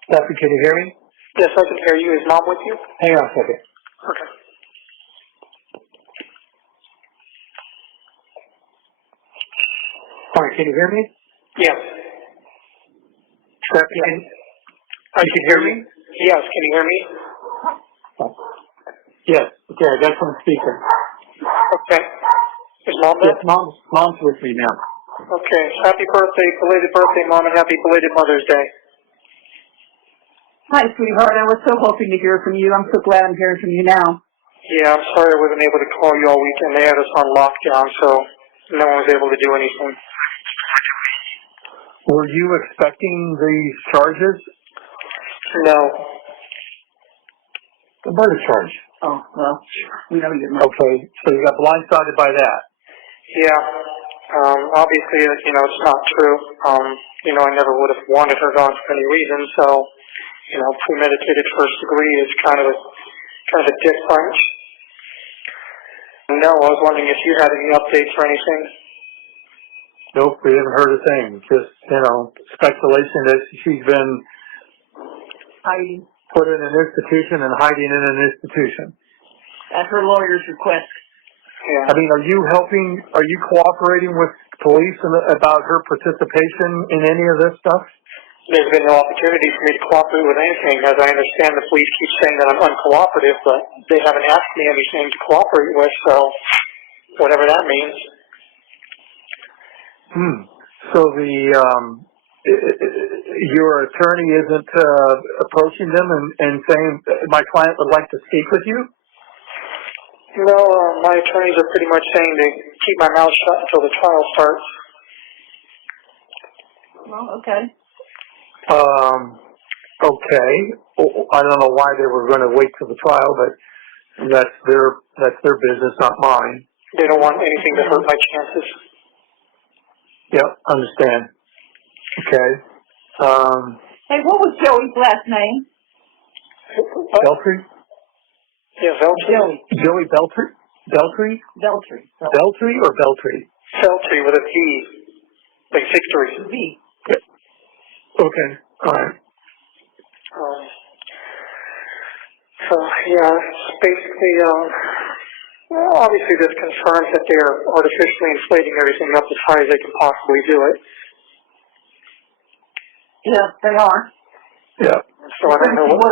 Stephan, can you hear me? Yes, I can hear you. Is Mom with you? Hang on a second. Okay. All right, can you hear me? Yes. Stephan, I can hear me. Yes, can you hear me? Yes. Okay, I got it on speaker. Okay. Is Mom there? Yes, Mom's with me now. Okay. Happy birthday, belated birthday, Mom, and happy belated Mother's Day. Hi, sweetheart. I was so hoping to hear from you. I'm so glad I'm hearing from you now. Yeah, I'm sorry I wasn't able to call you all weekend. They had us on lockdown, so no one was able to do anything. Were you expecting these charges? No. The murder charge. Oh, well, we know you're not. Okay, so you got blindsided by that. Yeah. Obviously, you know, it's not true. You know, I never would have wanted her gone for any reason, so, you know, premeditated first degree is kind of a dick punch. No, I was wondering if you had any updates or anything. Nope, we haven't heard a thing. Just, you know, speculation that she's been Hiding put in an institution and hiding in an institution. at her lawyer's request. Yeah. I mean, are you cooperating with police about her participation in any of this stuff? There's been no opportunity for me to cooperate with anything. As I understand, the police keep saying that I'm uncooperative, but they haven't asked me anything to cooperate with, so whatever that means. So your attorney isn't approaching them and saying, my client would like to speak with you? No, my attorneys are pretty much saying to keep my mouth shut until the trial starts. Well, okay. Okay. I don't know why they were going to wait till the trial, but that's their business, not mine. They don't want anything to hurt my chances. Yep, understand. Okay. Hey, what was Joey's last name? Beltry? Yeah, Veltri. Joey Beltry? Beltry? Veltri. Beltry or Beltry? Veltri with a V, like victory. V. Okay, all right. So, yeah, it's basically, well, obviously this confirms that they're artificially inflating everything up as high as they can possibly do it. Yeah, they are. Yeah. So I don't know what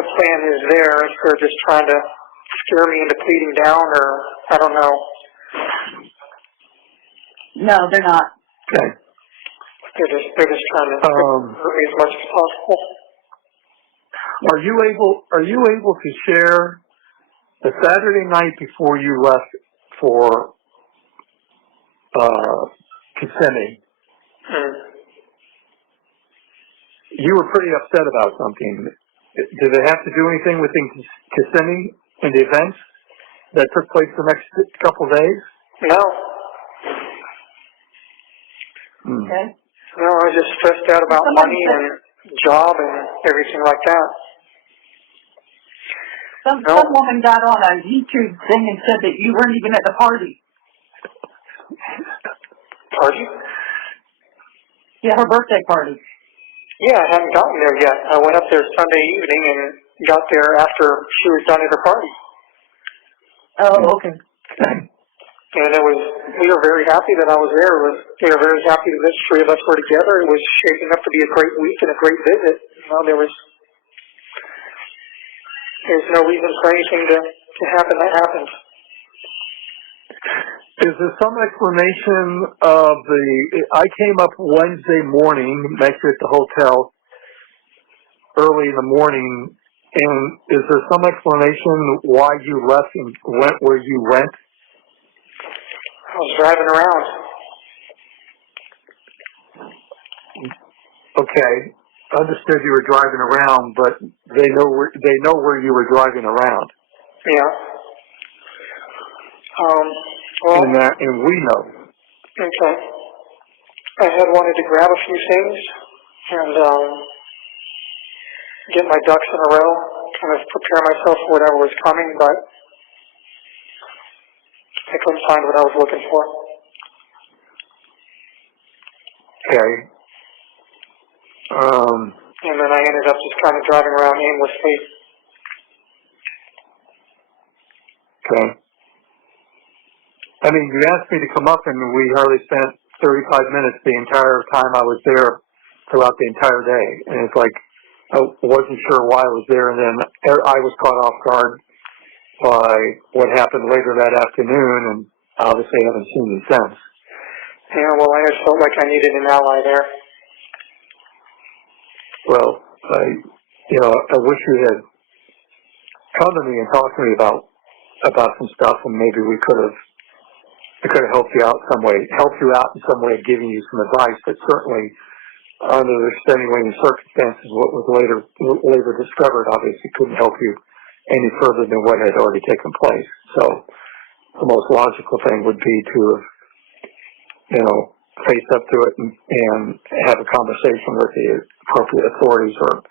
the plan is there. If they're just trying to scare me into pleading down, or I don't know. No, they're not. Okay. They're just trying to hurt me as much as possible. Are you able to share the Saturday night before you left for Kissimmee? you were pretty upset about something. Did it have to do anything with the Kissimmee and the events that took place the next couple of days? No. Okay. No, I was just stressed out about money and job and everything like that. Some woman got on a YouTube thing and said that you weren't even at the party. Party? Yeah, her birthday party. Yeah, I haven't gotten there yet. I went up there Sunday evening and got there after she was done at her party. Oh, okay. And we were very happy that I was there. We were very happy that the three of us were together. It was shaping up to be a great week and a great visit. You know, there's no reason for anything to happen that happened. Is there some explanation of I came up Wednesday morning, met you at the hotel early in the morning, and is there some explanation why you left and went where you went? I was driving around. Okay, understood you were driving around, but they know where you were driving around. Yeah. Well, and we know. Okay. I had wanted to grab a few things and get my ducks in a row, kind of prepare myself for whatever was coming, but I couldn't find what I was looking for. Okay. And then I ended up just kind of driving around aimlessly. Okay. I mean, you asked me to come up, and we hardly spent 35 minutes the entire time I was there throughout the entire day. And it's like, I wasn't sure why I was there, and then I was caught off guard by what happened later that afternoon, and obviously haven't seen you since. Yeah, well, I just felt like I needed an ally there. Well, I wish you had come to me and talked to me about some stuff, and maybe I could have helped you out in some way, giving you some advice. But certainly, under the extenuating circumstances, what was later discovered obviously couldn't help you any further than what had already taken place. So, the most logical thing would be to have, face up to it and have a conversation with the appropriate authorities or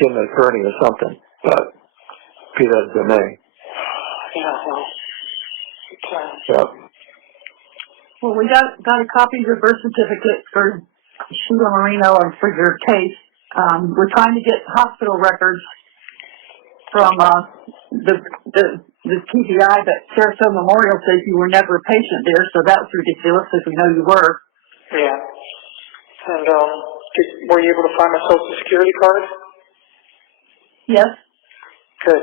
get an attorney or something. But be that as it may. Yeah, well, Yeah. Well, we got a copy of your birth certificate for Sheila Marino and for your case. We're trying to get hospital records from the TBI, but Sarasota Memorial says you were never a patient there, so that's ridiculous if we know you were. yeah. And were you able to find my Social Security card? Yes. Good.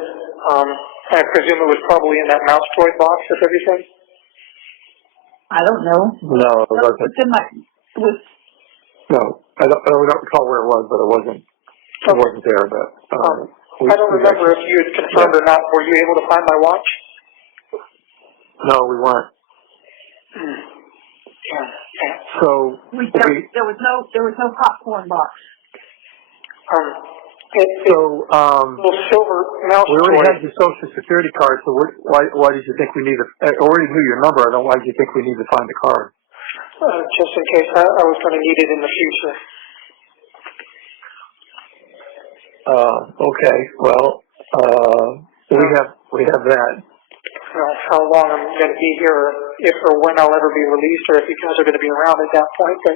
I presume it was probably in that mouse toy box with everything? I don't know. No, it wasn't. It's in my. No, I don't recall where it was, but it wasn't. It wasn't there. But I don't remember if you had confirmed or not. Were you able to find my watch? No, we weren't. Yeah. So there was no popcorn box. Little silver mouse we already toy. had your Social Security card. So why did you think we need to? I already knew your number. I don't. Why did you think we need to find the card? Just in case I was going to need it in the future. Okay. Well, we have that. How long I'm going to be here, or if or when I'll ever be released, or if you guys are going to be around at that point. But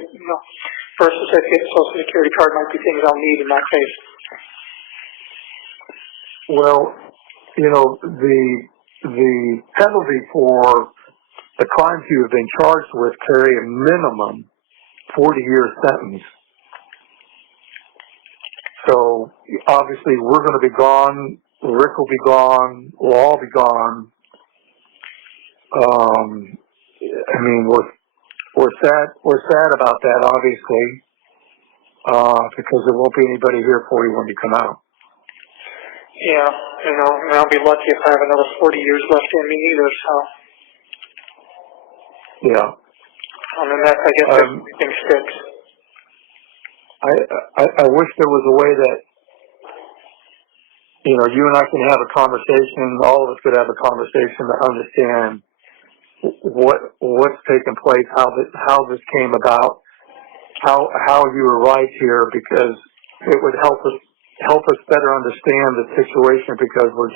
birth certificate, Social Security card might be things I'll need in that case. Well, the penalty for the crimes you have been charged with carry a minimum 40-year sentence. So obviously we're going to be gone. Rick will be gone. We'll all be gone. I mean, we're sad about that, obviously, because there won't be anybody here for you when you come out. Yeah, and I'll be lucky if I have another 40 years left in me either, so. Yeah. And that, I guess everything sticks. I wish there was a way that, you know, you and I can have a conversation, all of us could have a conversation to understand what's taken place, how this came about, how you arrived here, because it would help us better understand the situation, because we're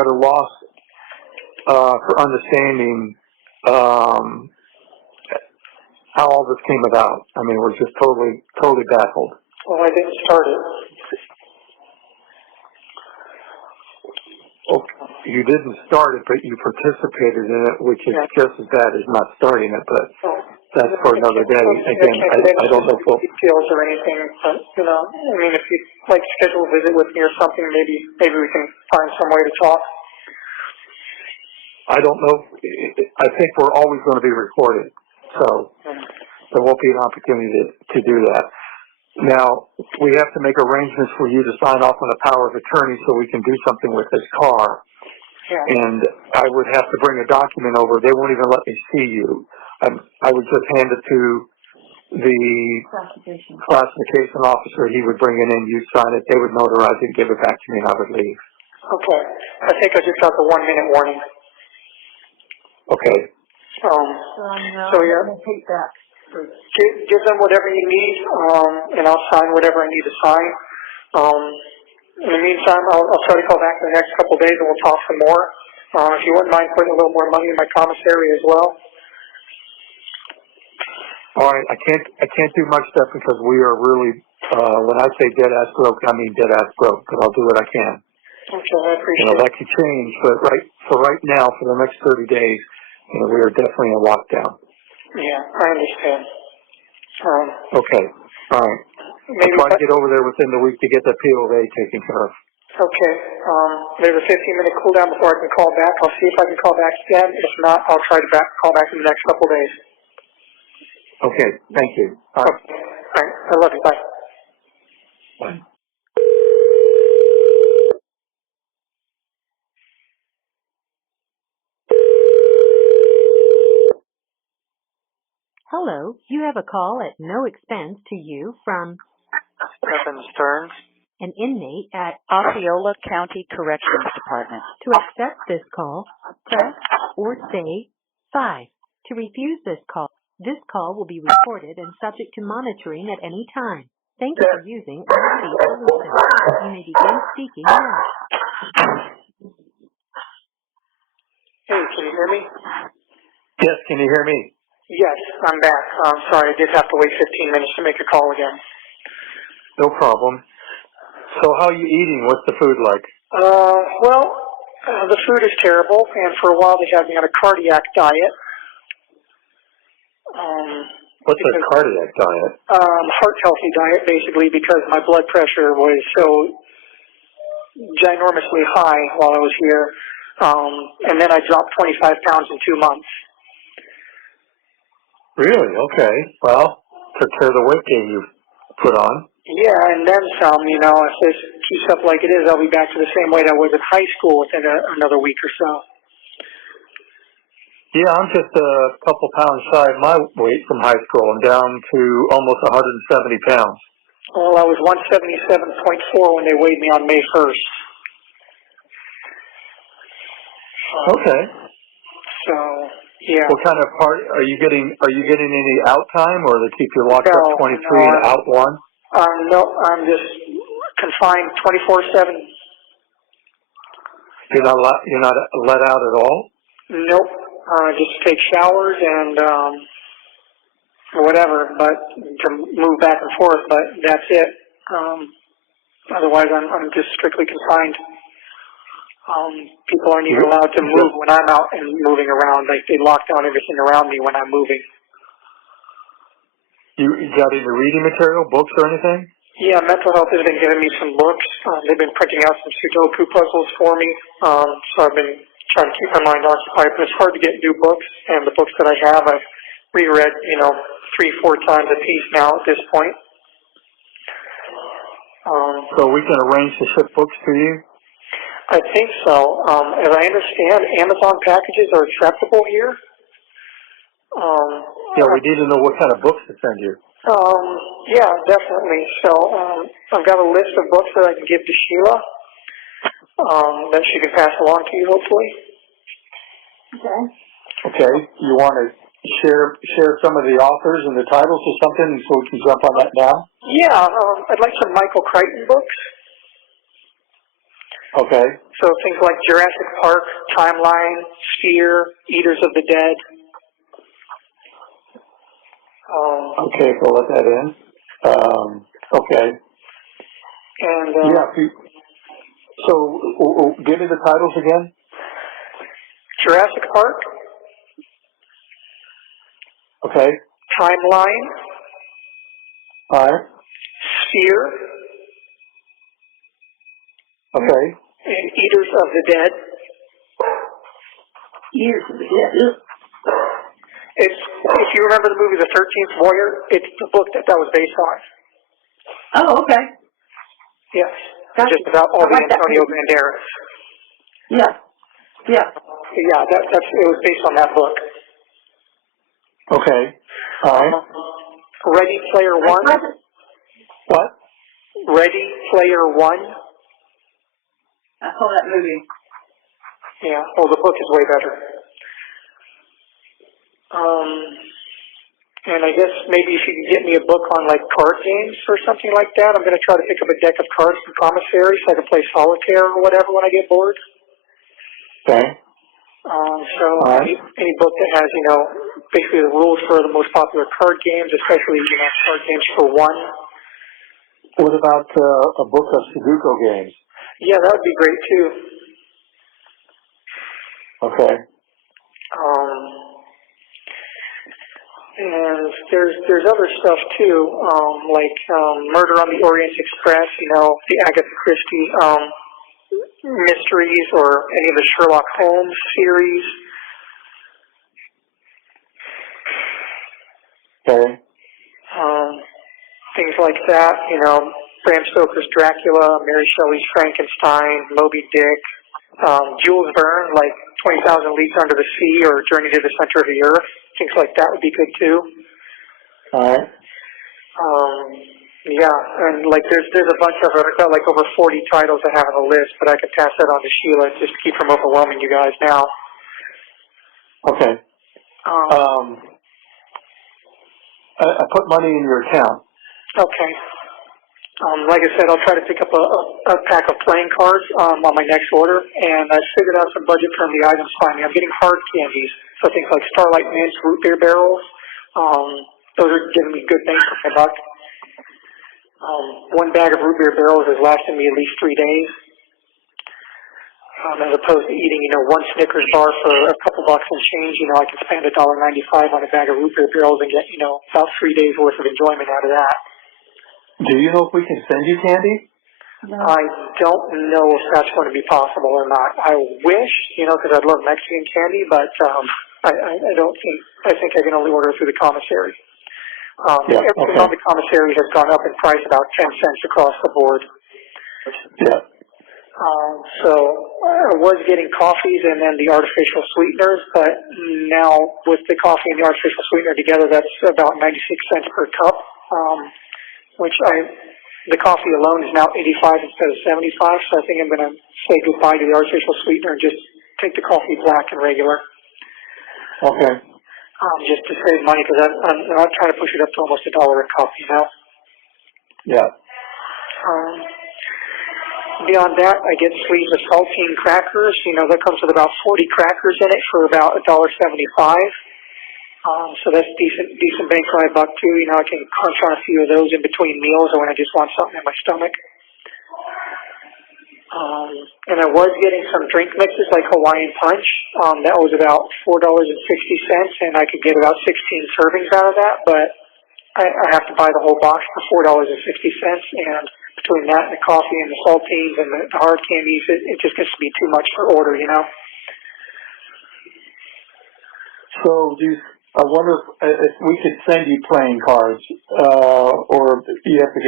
at a loss for understanding how all this came about. I mean, we're just totally baffled. Well, I didn't start it. Oh, you didn't start it, but you participated in it, which is just as bad as not starting it, but that's for another day. Again, I don't know if details or anything, but, you know, I mean, if you'd like to schedule a visit with me or something, maybe we can find some way to talk. I don't know. I think we're always going to be recorded, so there won't be an opportunity to do that. Now, we have to make arrangements for you to sign off on a power of attorney so we can do something with this car. Yeah. And I would have to bring a document over. They won't even let me see you. I would just hand it to the classification officer. He would bring it in, you sign it, they would notarize it, give it back to me, and I would leave. Okay. I think I just got the 1 minute warning. Okay. So yeah. Give them whatever you need, and I'll sign whatever I need to sign. In the meantime, I'll try to call back in the next couple of days and we'll talk some more. If you wouldn't mind putting a little more money in my commissary as well. All right, I can't do much stuff because we are really, when I say dead ass broke, I mean dead ass broke, but I'll do what I can. Okay, I appreciate it. You know, that could change, but right now, for the next 30 days, you know, we are definitely in lockdown. Yeah, I understand. Okay, all right. I'll try to get over there within the week to get the POA taken care of. Okay, there's a 15-minute cooldown before I can call back. I'll see if I can call back again. If not, I'll try to call back in the next couple of days. Okay, thank you. All right. Okay. All right, I love you. Bye. Bye. Hello, you have a call at no expense to you from Stephan Sterns, an inmate at Osceola County Corrections Department. To accept this call, press or say 5. To refuse this call will be recorded and subject to monitoring at any time. Thank you for using RC Solutions. You may begin speaking now. Hey, can you hear me? Yes, can you hear me? Yes, I'm back. I'm sorry, I did have to wait 15 minutes to make a call again. No problem. So how are you eating? What's the food like? The food is terrible, and for a while they had me on a cardiac diet. What's a cardiac diet? Heart healthy diet, basically, because my blood pressure was so ginormously high while I was here. And then I dropped 25 pounds in 2 months. Really? Okay. Well, took care of the weight gain you put on. Yeah, and then some, you know, if this keeps up like it is, I'll be back to the same weight I was in high school within another week or so. Yeah, I'm just a couple pounds shy of my weight from high school. I'm down to almost 170 pounds. Well, I was 177.4 when they weighed me on May 1st. Okay. So, yeah. What kind of part are you getting? Are you getting any out time, or they keep you locked up 23 and out 1? No, I'm just confined 24/7. You're not let out at all? Nope. Just take showers and whatever, but to move back and forth. But that's it. Otherwise, I'm just strictly confined. People aren't even allowed to move when I'm out and moving around. Like, they lock down everything around me when I'm moving. You got any reading material, books or anything? Yeah, mental health has been giving me some books. They've been printing out some Sudoku puzzles for me. So I've been trying to keep my mind occupied. But it's hard to get new books, and the books that I have, I've reread, 3-4 times a piece now at this point. So we can arrange to ship books to you? I think so. As I understand, Amazon packages are acceptable here. Yeah, we need to know what kind of books to send you. Yeah, definitely. So, I've got a list of books that I can give to Sheila, that she can pass along to you, hopefully. Okay. Okay, you want to share some of the authors and the titles or something so we can jump on that now? Yeah, I'd like some Michael Crichton books. Okay. So things like Jurassic Park, Timeline, Sphere, Eaters of the Dead. Okay, so let that in. Okay. And Yeah. So, give me the titles again. Jurassic Park, Okay. Timeline, All right. Sphere, Okay. and Eaters of the Dead. Years of the Dead. It's, if you remember the movie The 13th Warrior, it's the book that was based on. Oh, okay. Yes. Gotcha. Just about all I the like that Antonio movie. Banderas. Yeah. Yeah. Yeah, it was based on that book. Okay. All right. Ready Player One. What? Ready Player One. I saw that movie. Yeah, well, the book is way better. And I guess maybe if you can get me a book on, like, card games or something like that. I'm going to try to pick up a deck of cards from Commissary so I can play solitaire or whatever when I get bored. Okay. So any book that has, basically the rules for the most popular card games, especially, card games for one. What about a book of Sudoku games? Yeah, that would be great, too. Okay. And there's other stuff too, like Murder on the Orient Express, the Agatha Christie mysteries, or any of the Sherlock Holmes series. Okay. Things like that, Bram Stoker's Dracula, Mary Shelley's Frankenstein, Moby Dick, Jules Verne, like 20,000 Leagues Under the Sea, or Journey to the Center of the Earth. Things like that would be good too. All right. Yeah, and like there's a bunch of it. I've got like over 40 titles I have on the list, but I could pass that on to Sheila just to keep from overwhelming you guys now. Okay. I put money in your account. Okay. Like I said, I'll try to pick up a pack of playing cards on my next order, and I figured out some budget-friendly items finally. I'm getting hard candies, so things like Starlight Mints, root beer barrels. Those are giving me good bang for my buck. One bag of root beer barrels is lasting me at least 3 days, as opposed to eating, one Snickers bar for a couple bucks and change. I can spend $1.95 on a bag of root beer barrels and get, about 3 days worth of enjoyment out of that. Do you know if we can send you candy? No. I don't know if that's going to be possible or not. I wish, because I'd love Mexican candy, but I don't think, I think I can only order through the commissary. Everything on the commissary has gone up in price about 10 cents across the board. Yeah. So I was getting coffees and then the artificial sweeteners, but now with the coffee and the artificial sweetener together, that's about 96 cents per cup, which the coffee alone is now 85 instead of 75, so I think I'm going to say goodbye to the artificial sweetener and just take the coffee black and regular. Okay. Just to save money, because I'm trying to push it up to almost $1 a cup, Yeah. Beyond that, I get sleeves of saltine crackers. That comes with about 40 crackers in it for about $1.75. So that's decent bang for my buck too. I can crunch on a few of those in between meals or when I just want something in my stomach. And I was getting some drink mixes like Hawaiian Punch. That was about $4.60, and I could get about 16 servings out of that, but I have to buy the whole box for $4.60, and between that and the coffee and the saltines and the hard candies, it just gets to be too much per order, So I wonder if we could send you playing cards, or you have to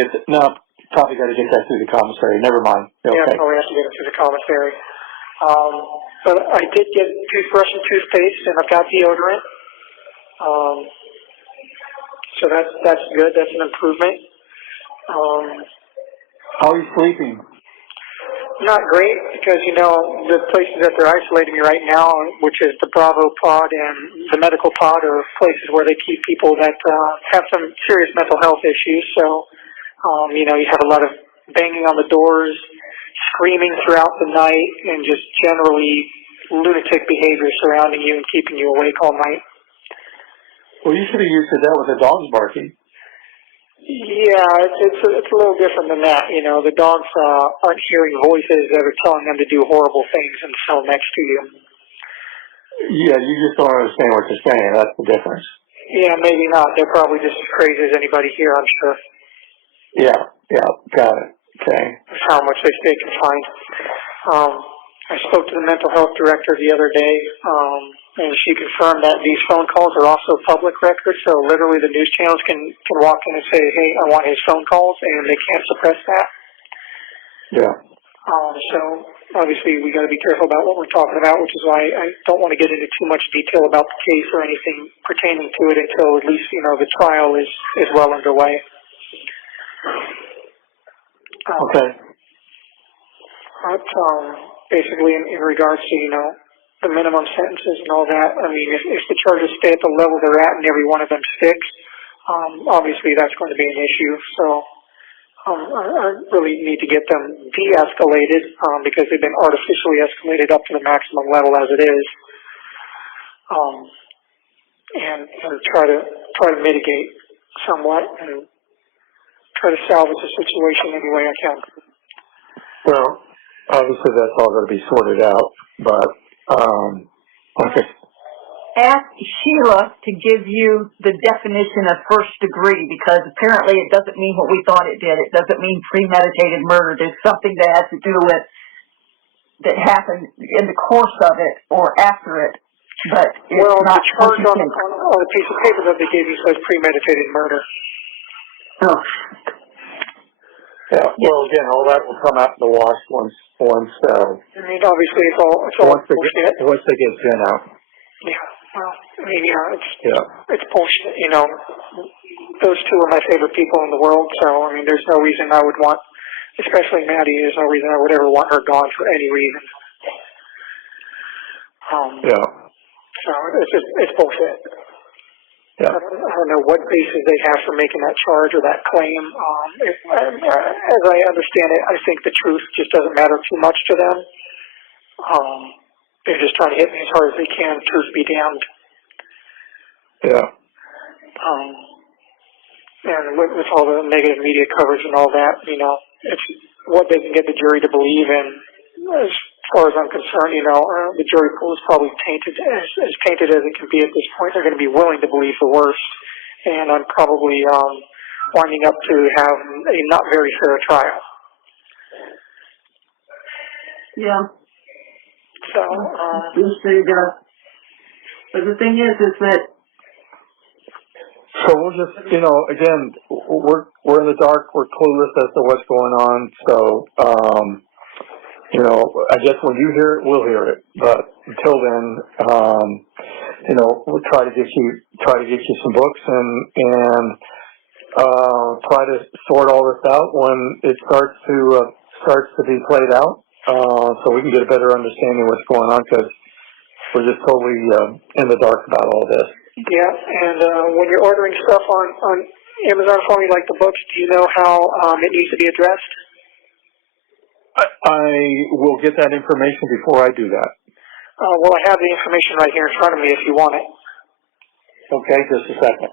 probably got to get that through the commissary. Never mind. Okay. Yeah, probably have to get it through the commissary. But I did get toothbrush and toothpaste, and I've got deodorant. So that's good. That's an improvement. How are you sleeping? Not great, because, you know, the places that they're isolating me right now, which is the Bravo pod and the medical pod, are places where they keep people that have some serious mental health issues. So, you know, you have a lot of banging on the doors, screaming throughout the night, and just generally lunatic behavior surrounding you and keeping you awake all night. Well, you should have used that with the dogs barking. Yeah, it's a little different than that. You know, the dogs aren't hearing voices that are telling them to do horrible things in the cell next to you. Yeah, you just don't understand what you're saying. That's the difference. Yeah, maybe not. They're probably just as crazy as anybody here, I'm sure. Yeah, got it. Okay. That's how much they stay confined. I spoke to the mental health director the other day, and she confirmed that these phone calls are also public records, so literally the news channels can walk in and say, hey, I want his phone calls, and they can't suppress that. Yeah. So obviously we got to be careful about what we're talking about, which is why I don't want to get into too much detail about the case or anything pertaining to it until at least, you know, the trial is well underway. Okay. But basically in regards to, you know, the minimum sentences and all that, I mean, if the charges stay at the level they're at and every one of them sticks, obviously that's going to be an issue. So I really need to get them de-escalated because they've been artificially escalated up to the maximum level as it is, and try to mitigate somewhat and try to salvage the situation any way I can. Well, obviously that's all going to be sorted out, but okay. Ask Sheila to give you the definition of first degree, because apparently it doesn't mean what we thought it did. It doesn't mean premeditated murder. There's something that has to do with that happened in the course of it or after it, but it's not the charge what on you think. the piece of paper that they gave you says premeditated murder. Oh. Yeah. Well, again, all that will come out in the wash once. I mean, obviously it's all bullshit. Once they get Jen out. Yeah. Well, I mean, it's bullshit. You know, those two are my favorite people in the world. So I mean, there's no reason I would want, especially Maddie. There's no reason I would ever want her gone for any reason. Yeah. So it's bullshit. Yeah. I don't know what basis they have for making that charge or that claim. As I understand it, I think the truth just doesn't matter too much to them. They're just trying to hit me as hard as they can, truth be damned. Yeah. And with all the negative media coverage and all that, you know, it's what they can get the jury to believe in. As far as I'm concerned, you know, the jury pool is probably tainted, as tainted as it can be at this point. They're going to be willing to believe the worst, and I'm probably winding up to have a not very fair trial. Yeah. So, but the thing is that. So we'll just, you know, again, we're in the dark. We're clueless as to what's going on. So, you know, I guess when you hear it, we'll hear it. But until then, you know, we'll try to get you some books and try to sort all this out when it starts to be played out. So we can get a better understanding of what's going on, because we're just totally in the dark about all this. Yeah, and when you're ordering stuff on Amazon for me, like the books, do you know how it needs to be addressed? I will get that information before I do that. Well, I have the information right here in front of me if you want it. Okay, just a second.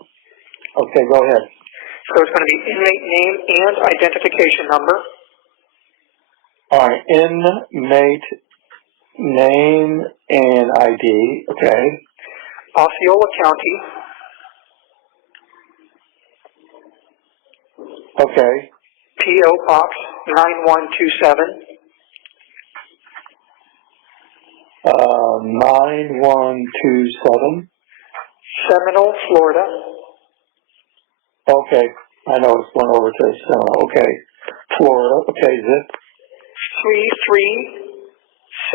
Okay, go ahead. So it's going to be inmate name and identification number. All right, inmate name and ID, okay. Osceola County. Okay. P.O. Box 9127. 9127. Seminole, Florida. Okay, I know it's one over to Seminole. Okay, Florida. Okay, zip.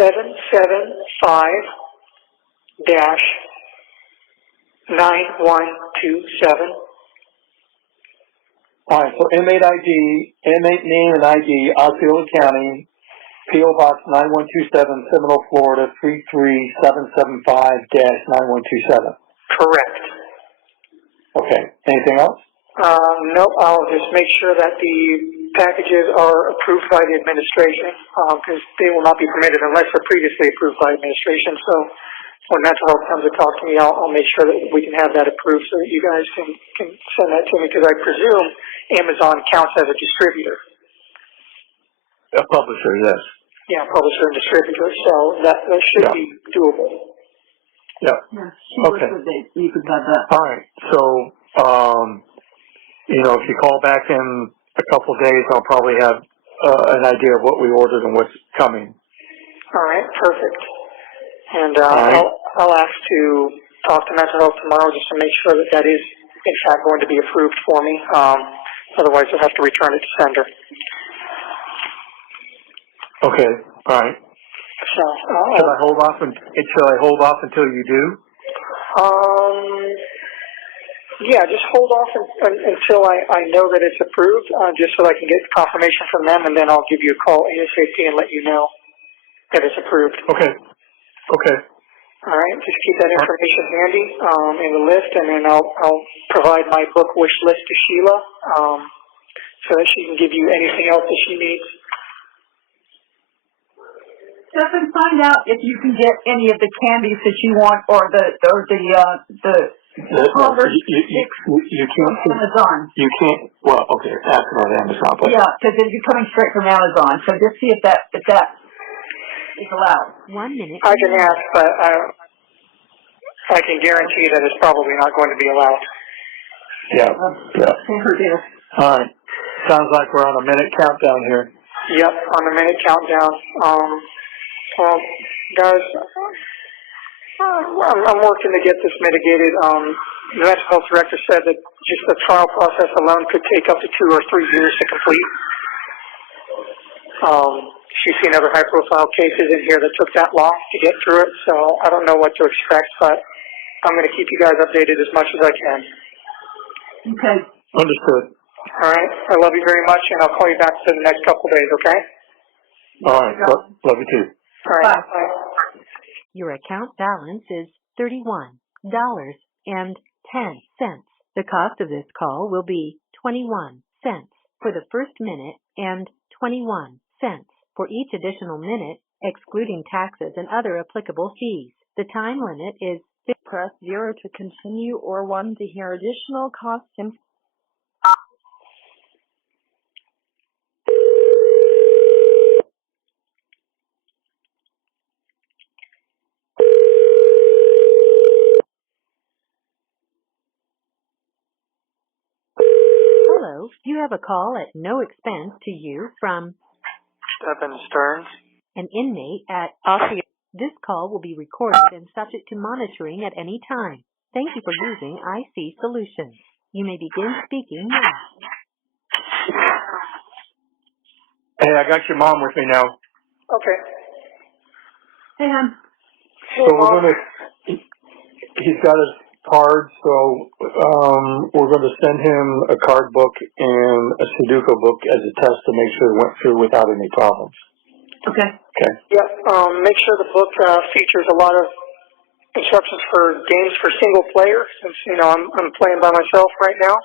33775-9127. All right, so inmate name and ID, Osceola County, P.O. Box 9127, Seminole, Florida, 33775-9127. Correct. Okay, anything else? No, I'll just make sure that the packages are approved by the administration, because they will not be permitted unless they're previously approved by administration. So when mental health comes to talk to me, I'll make sure that we can have that approved so that you guys can send that to me, because I presume Amazon counts as a distributor. A publisher, yes. Yeah, publisher and distributor, so that should be doable. Yeah. Yeah, Okay. you could have that. All right, so, if you call back in a couple of days, I'll probably have an idea of what we ordered and what's coming. All right, perfect. And right. I'll ask to talk to mental health tomorrow just to make sure that that is, in fact, going to be approved for me. Otherwise, I'll have to return it to sender. Okay, all right. So, Should I hold off until you do? Yeah, just hold off until I know that it's approved, just so I can get confirmation from them, and then I'll give you a call ASAP and let you know that it's approved. Okay. Okay. All right, just keep that information handy in the list, and then I'll provide my book wish list to Sheila so that she can give you anything else that she needs. Stephan, find out if you can get any of the candies that you want, or the Plunder sticks can't. from Amazon. You can't. Well, okay. Ask about Amazon, but yeah, because you're coming straight from Amazon. So just see if that is allowed. 1 minute. I can ask, but I can guarantee that it's probably not going to be allowed. Yeah. All right. Sounds like we're on a minute countdown here. Yep, on a minute countdown. Well, guys, I'm working to get this mitigated. The mental health director said that just the trial process alone could take up to 2 or 3 years to complete. She's seen other high-profile cases in here that took that long to get through it, so I don't know what to expect, but I'm going to keep you guys updated as much as I can. Okay. Understood. All right. I love you very much, and I'll call you back in the next couple of days, okay? All right. Love you too. All right. Bye. Your account balance is $31.10. The cost of this call will be 21 cents for the first minute and 21 cents for each additional minute, excluding taxes and other applicable fees. The time limit is Press 0 to continue or 1 to hear additional cost information. Hello, you have a call at no expense to you from Stephan Sterns. an inmate at Osceola. This call will be recorded and subject to monitoring at any time. Thank you for using IC Solutions. You may begin speaking now. Hey, I got your mom with me now. Okay. Hey, hon. So he's got his card, so we're going to send him a card book and a Sudoku book as a test to make sure it went through without any problems. Okay. Okay. Yep. Make sure the book features a lot of instructions for games for single player, since I'm playing by myself right now.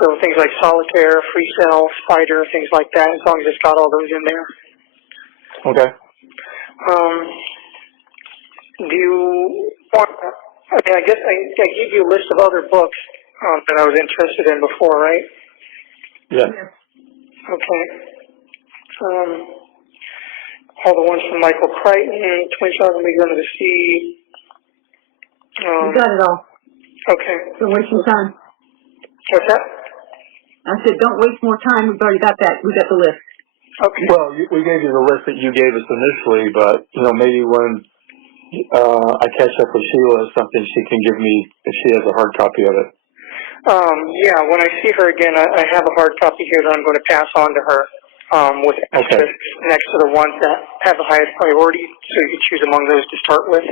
So things like solitaire, free cell, spider, things like that. As long as it's got all those in there. Okay. Do you want? I guess I gave you a list of other books that I was interested in before, right? Yeah. Okay. All the ones from Michael Crichton, Twin Stars and Begun to the Sea. You got it all. Okay. Don't waste your time. What's that? I said, don't waste more time. We've already got that. We got the list. Okay. Well, we gave you the list that you gave us initially, but maybe when I catch up with Sheila or something, she can give me if she has a hard copy of it. Yeah. When I see her again, I have a hard copy here that I'm going to pass on to her. With asterisks next to the ones that have the highest priority, so you can choose among those to start with.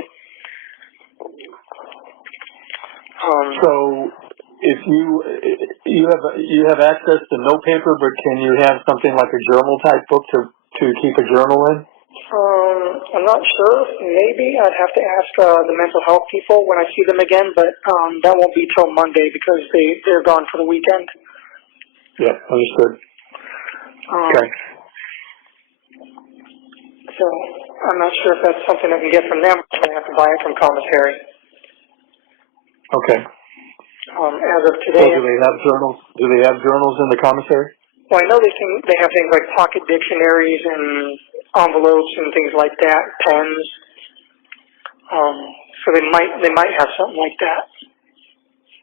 So if you have access to note paper, but can you have something like a journal type book to keep a journal in? I'm not sure. Maybe I'd have to ask the mental health people when I see them again, but that won't be till Monday because they're gone for the weekend. Yeah, understood. Okay. So I'm not sure if that's something I can get from them. I have to buy it from commissary. Okay. As of today. So do they have journals? Do they have journals in the commissary? Well, I know they have things like pocket dictionaries and envelopes and things like that, pens. So they might have something like that.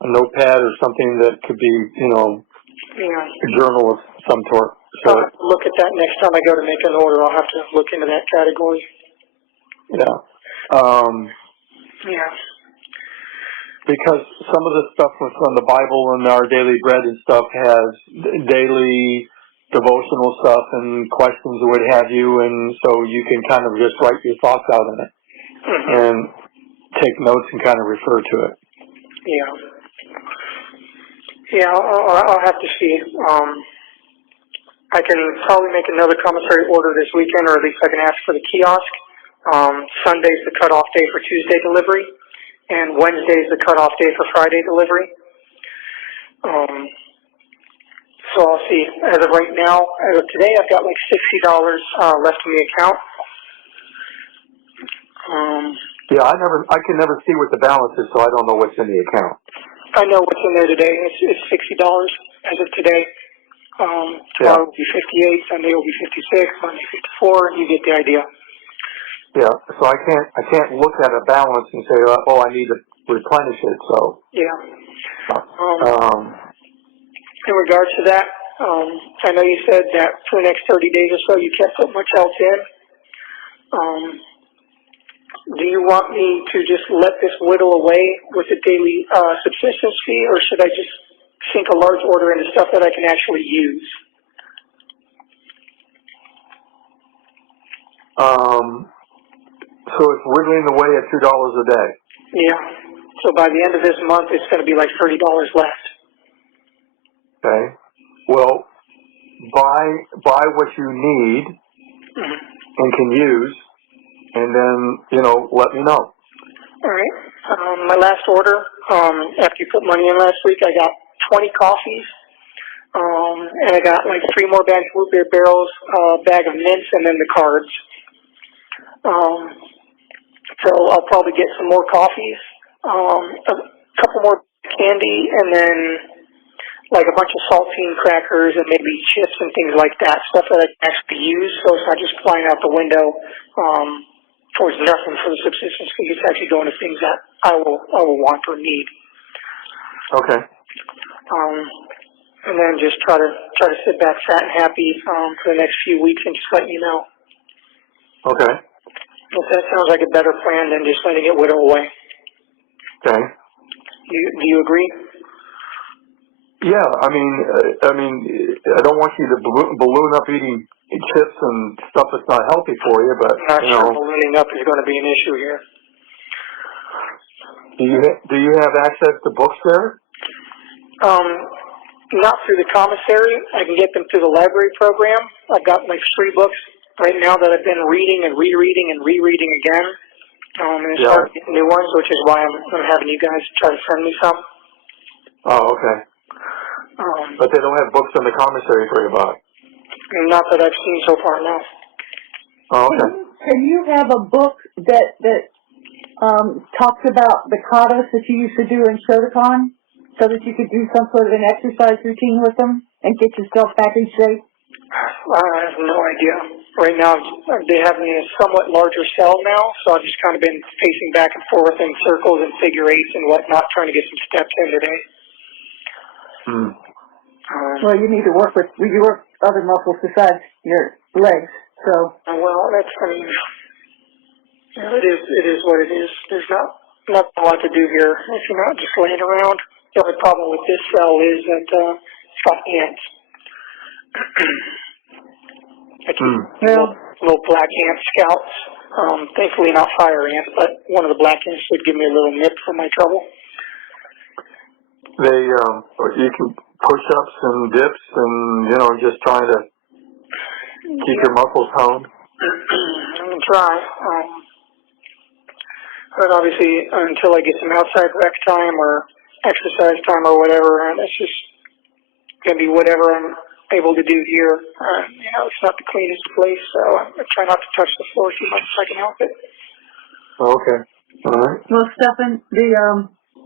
A notepad or something that could be, a journal of some sort. So I'll have to look at that next time I go to make an order. I'll have to look into that category. yeah. Yeah. Because some of the stuff from the Bible and our daily bread and stuff has daily devotional stuff and questions and what have you, and so you can kind of just write your thoughts out in it and take notes and kind of refer to it. Yeah. Yeah, I'll have to see. I can probably make another commissary order this weekend, or at least I can ask for the kiosk. Sunday's the cutoff day for Tuesday delivery, and Wednesday's the cutoff day for Friday delivery. So I'll see. As of right now, as of today, I've got like $60 left in the account. Yeah, I can never see what the balance is, so I don't know what's in the account. I know what's in there today. It's $60 as of today. Tomorrow will be 58, Sunday will be 56, Monday 54. You get the idea. Yeah, so I can't look at a balance and say, oh, I need to replenish it. So yeah. In regards to that, I know you said that for the next 30 days or so you can't put much else in. Do you want me to just let this whittle away with a daily subsistence fee, or should I just sink a large order into stuff that I can actually use? So it's wiggling away at $2 a day. Yeah. So by the end of this month, it's going to be like $30 left. Okay. Well, buy what you need and can use, and then let me know. All right. My last order, after you put money in last week, I got 20 coffees, and I got like 3 more bags of root beer barrels, a bag of mints, and then the cards. So I'll probably get some more coffees, a couple more candy, and then like a bunch of saltine crackers and maybe chips and things like that, stuff that I can actually use, so it's not just flying out the window towards nothing for the subsistence fee. It's actually going to things that I will want or need. Okay. And then just try to sit back fat and happy for the next few weeks and just let you know. Okay. If that sounds like a better plan than just letting it whittle away. Okay. Do you agree? Yeah, I mean, I don't want you to balloon up eating chips and stuff that's not healthy for you, but I'm not sure ballooning up is going to be an issue here. Do you have access to books there? Not through the commissary. I can get them through the library program. I've got like 3 books right now that I've been reading and rereading and rereading again. And it's hard to get new ones, which is why I'm having you guys try to send me some. Oh, okay. But they don't have books in the commissary for you to buy? Not that I've seen so far, no. Oh, okay. Can you have a book that talks about the katas that you used to do in Shotokan, so that you could do some sort of an exercise routine with them and get yourself back in shape? I have no idea. Right now, they have me in a somewhat larger cell now, so I've just kind of been pacing back and forth in circles and figure eights and whatnot, trying to get some steps in today. Well, you need to work other muscles besides your legs, so. Well, it is what it is. There's not a lot to do here if you're not just laying around. The only problem with this cell is that it's got ants. I keep little black ant scouts. Thankfully not fire ants, but one of the black ants would give me a little nip for my trouble. You can push-ups and dips and, just trying to keep your muscles toned. I can try. But obviously, until I get some outside rec time or exercise time or whatever, and it's just going to be whatever I'm able to do here. It's not the cleanest place, so I try not to touch the floor too much if I can help it. Okay. All right. Well, Stephan,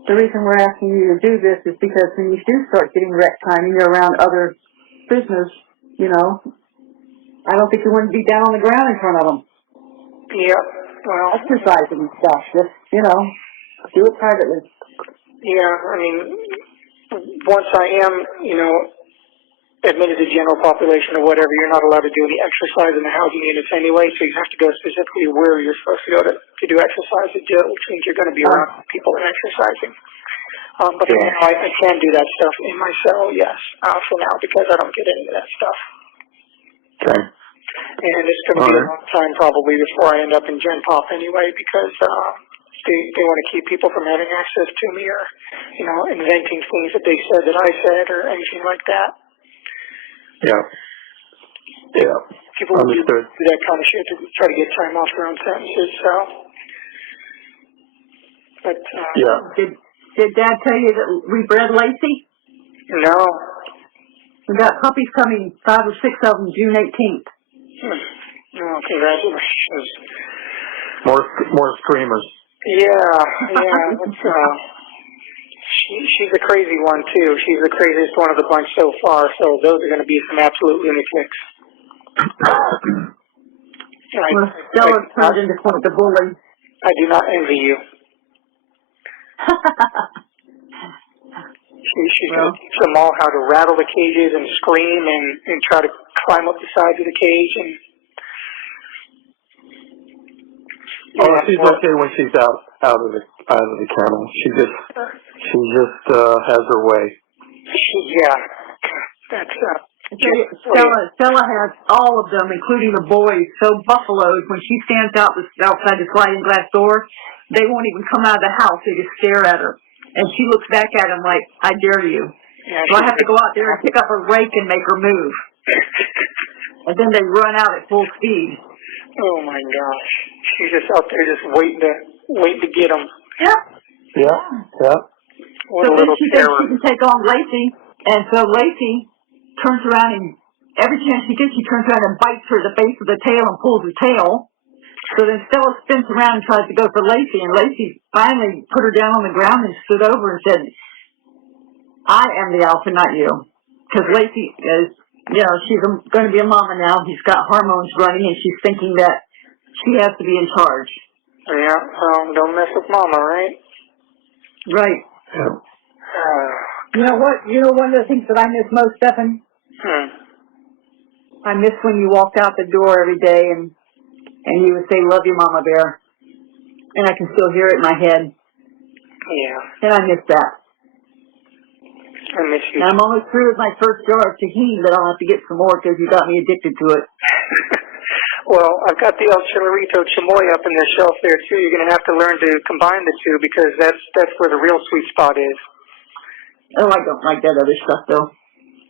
the reason we're asking you to do this is because when you do start getting rec time and you're around other business, I don't think you want to be down on the ground in front of them. Yeah, well... exercising and stuff. Just, do it privately. Yeah, I mean, once I am, admitted to general population or whatever, you're not allowed to do any exercise in the housing units anyway, so you have to go specifically where you're supposed to go to do exercise, which means you're going to be around people and exercising. But for now, I can do that stuff in my cell, yes, for now, because I don't get into that stuff. Okay. And it's going to be a long time probably before I end up in Gen Pop anyway, because they want to keep people from having access to me or, inventing things that they said that I said or anything like that. Yeah. Yeah. People will do that kind of shit to try to get time off their own sentences, so. But, yeah. Did Dad tell you that we bred Lacey? No. We got puppies coming, 5 or 6 of them, June 18th. Oh, congratulations. More screamers. Yeah. She's a crazy one, too. She's the craziest one of the bunch so far, so those are going to be some absolute lunatics. Well, Stella turned into quite the bully. I do not envy you. She's going to teach them all how to rattle the cages and scream and try to climb up the sides of the cage. And she's okay when she's out of the kennel. She just has her way. That's Stella has all of them, including the boys, so buffaloed. When she stands outside the sliding glass door, they won't even come out of the house. They just stare at her. And she looks back at him like, I dare you. Yeah, so I have to go out there and pick up her rake and make her move. And then they run out at full speed. Oh, my gosh. She's just out there just waiting to get them. Yeah. What so a little then she thinks she can take on Lacey. And so Lacey turns around and every chance she gets, she turns around and bites her at the base of the tail and pulls her tail. So then Stella spins around and tries to go for Lacey, and Lacey finally put her down on the ground and stood over and said, I am the alpha, not you. Because Lacey is, she's going to be a mama now. He's got hormones running, and she's thinking that she has to be in charge. Yeah, don't mess with mama, right? Right. You know what? One of the things that I miss most, Stephan? I miss when you walked out the door every day and you would say, love you, Mama Bear. And I can still hear it in my head. Yeah. And I miss that. I miss you. And I'm almost through with my first jar of tahini, but I'll have to get some more because you got me addicted to it. Well, I've got the El Chilorito Chamoy up in the shelf there, too. You're going to have to learn to combine the two because that's where the real sweet spot is. Oh, I don't like that other stuff, though.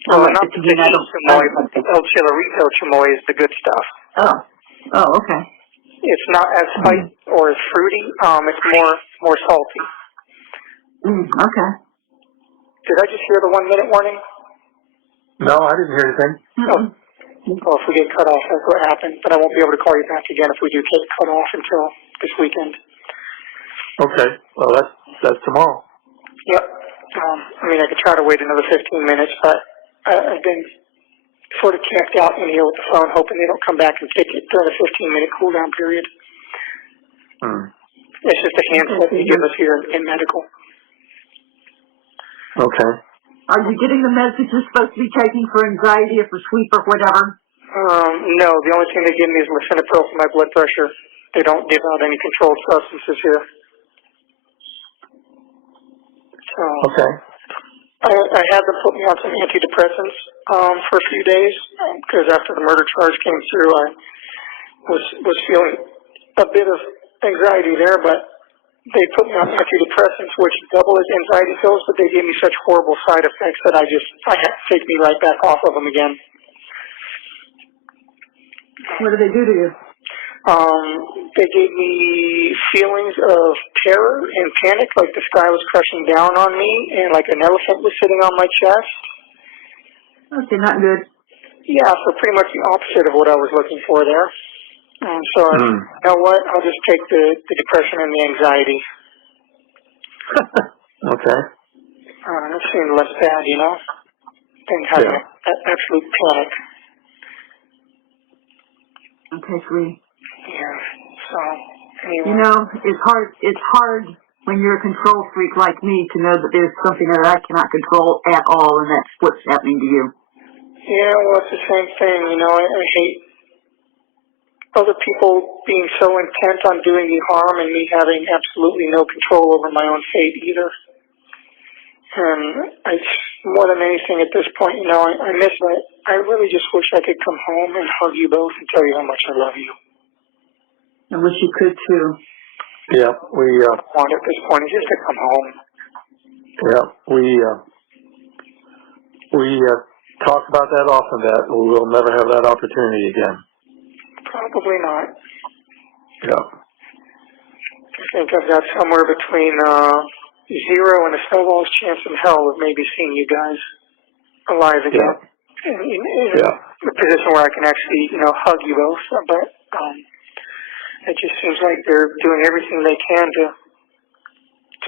Well, not the tahini chamoy, but the El Chilorito Chamoy is the good stuff. Oh, okay. It's not as spicy or as fruity. It's more salty. Okay. Did I just hear the 1 minute warning? No, I didn't hear anything. Well, if we get cut off, that's what happened. But I won't be able to call you back again if we do get cut off until this weekend. Okay. Well, that's tomorrow. Yep. I could try to wait another 15 minutes, but I've been sort of camped out in here with the phone, hoping they don't come back and pick it during the 15-minute cool-down period. It's just a handset they give us here in medical. Okay. Are you getting the message you're supposed to be taking for anxiety or for sleep or whatever? No, the only thing they give me is lisinopril for my blood pressure. They don't give out any controlled substances here. So, okay. I had them put me on some antidepressants for a few days because after the murder charge came through, I was feeling a bit of anxiety there, but they put me on antidepressants, which double as anxiety pills, but they gave me such horrible side effects that I had to take me right back off of them again. What did they do to you? They gave me feelings of terror and panic, like the sky was crushing down on me, and like an elephant was sitting on my chest. Okay, not good. Yeah, so pretty much the opposite of what I was looking for there. So you know what? I'll just take the depression and the anxiety. Okay. It seemed less bad, you know, than having an absolute panic. Okay, sweetie. Yeah. So anyway. You know, it's hard when you're a control freak like me to know that there's something that I cannot control at all, and that's what's happening to you. Yeah, well, it's the same thing, you know. I hate other people being so intent on doing me harm and me having absolutely no control over my own fate either. And more than anything at this point, you know, I miss it. I really just wish I could come home and hug you both and tell you how much I love you. I wish you could too. Yeah, we want at this point is just to come home. Yeah, we talk about that often. That we'll never have that opportunity again. Probably not. Yeah. I think I've got somewhere between 0 and a snowball's chance in hell of maybe seeing you guys alive again. Yeah. In a position where I can actually, you know, hug you both. But it just seems like they're doing everything they can to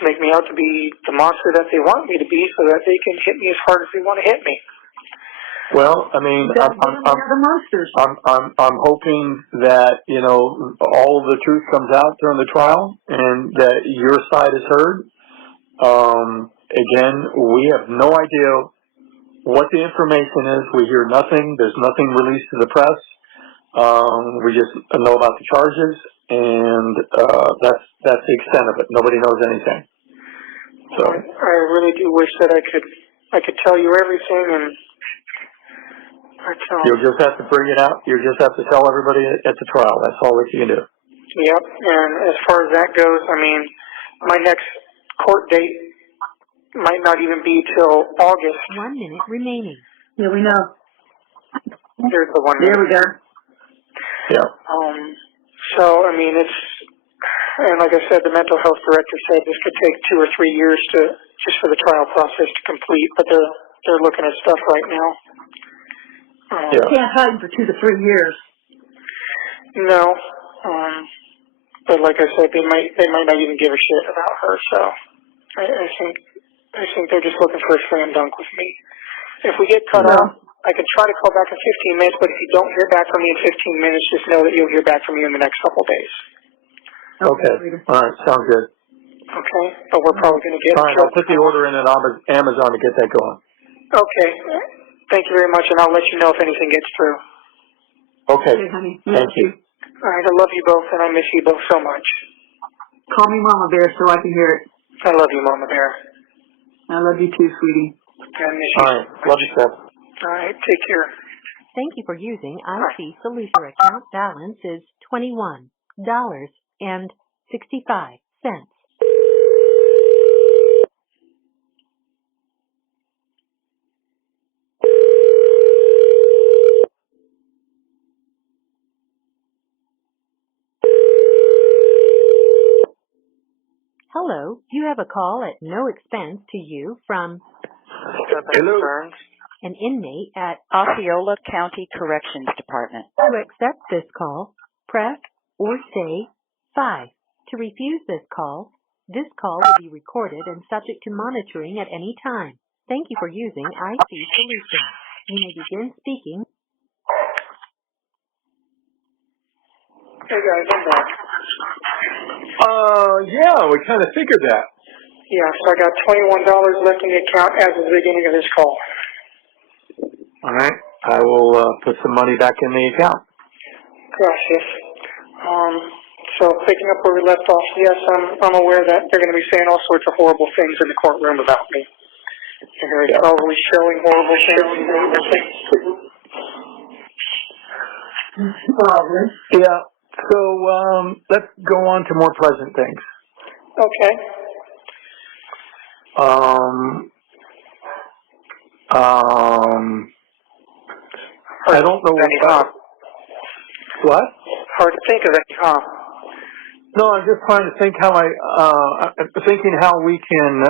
make me out to be the monster that they want me to be, so that they can hit me as hard as they want to hit me. Well, I mean, I'm hoping that, you know, all of the truth comes out during the trial and that your side is heard. Again, we have no idea what the information is. We hear nothing. There's nothing released to the press. We just know about the charges, and that's the extent of it. Nobody knows anything. So I really do wish that I could tell you everything, and you'll just have to bring it out. You just have to tell everybody at the trial. That's all that you can do. Yep. And as far as that goes, I mean, my next court date might not even be till August. 1 minute remaining. Yeah, we know. There's the 1 minute. There we go. Yeah. So, I mean, and like I said, the mental health director said this could take 2 or 3 years just for the trial process to complete, but they're looking at stuff right now. You can't hide for 2 to 3 years. No. But like I said, they might not even give a shit about her, so I think they're just looking for a slam dunk with me. If we get cut off, I can try to call back in 15 minutes, but if you don't hear back from me in 15 minutes, just know that you'll hear back from me in the next couple days. Okay. All right. Sounds good. Okay. But we're probably going to get... All right. I'll put the order in at Amazon to get that going. Okay. Thank you very much, and I'll let you know if anything gets through. Okay. Honey. Thank you. All right. I love you both, and I miss you both so much. Call me Mama Bear so I can hear it. I love you, Mama Bear. I love you too, sweetie. I miss you. All right. Love you, Steph. All right. Take care. Thank you for using IC Solution. Your account balance is $21.65. Hello, you have a call at no expense to you from Stephan Sterns, an inmate at Osceola County Corrections Department. To accept this call, press or say 5. To refuse this call will be recorded and subject to monitoring at any time. Thank you for using IC Solutions. You may begin speaking. Hey guys, I'm back. Yeah, we kind of figured that. Yeah, so I got $21 left in the account as of the beginning of this call. All right. I will put some money back in the account. Gracias. So picking up where we left off, yes, I'm aware that they're going to be saying all sorts of horrible things in the courtroom about me. They're probably showing horrible things. Probably. Yeah. So let's go on to more pleasant things. Okay. I don't know what? Hard to think of any, huh? No, I'm just trying to think how thinking how we can,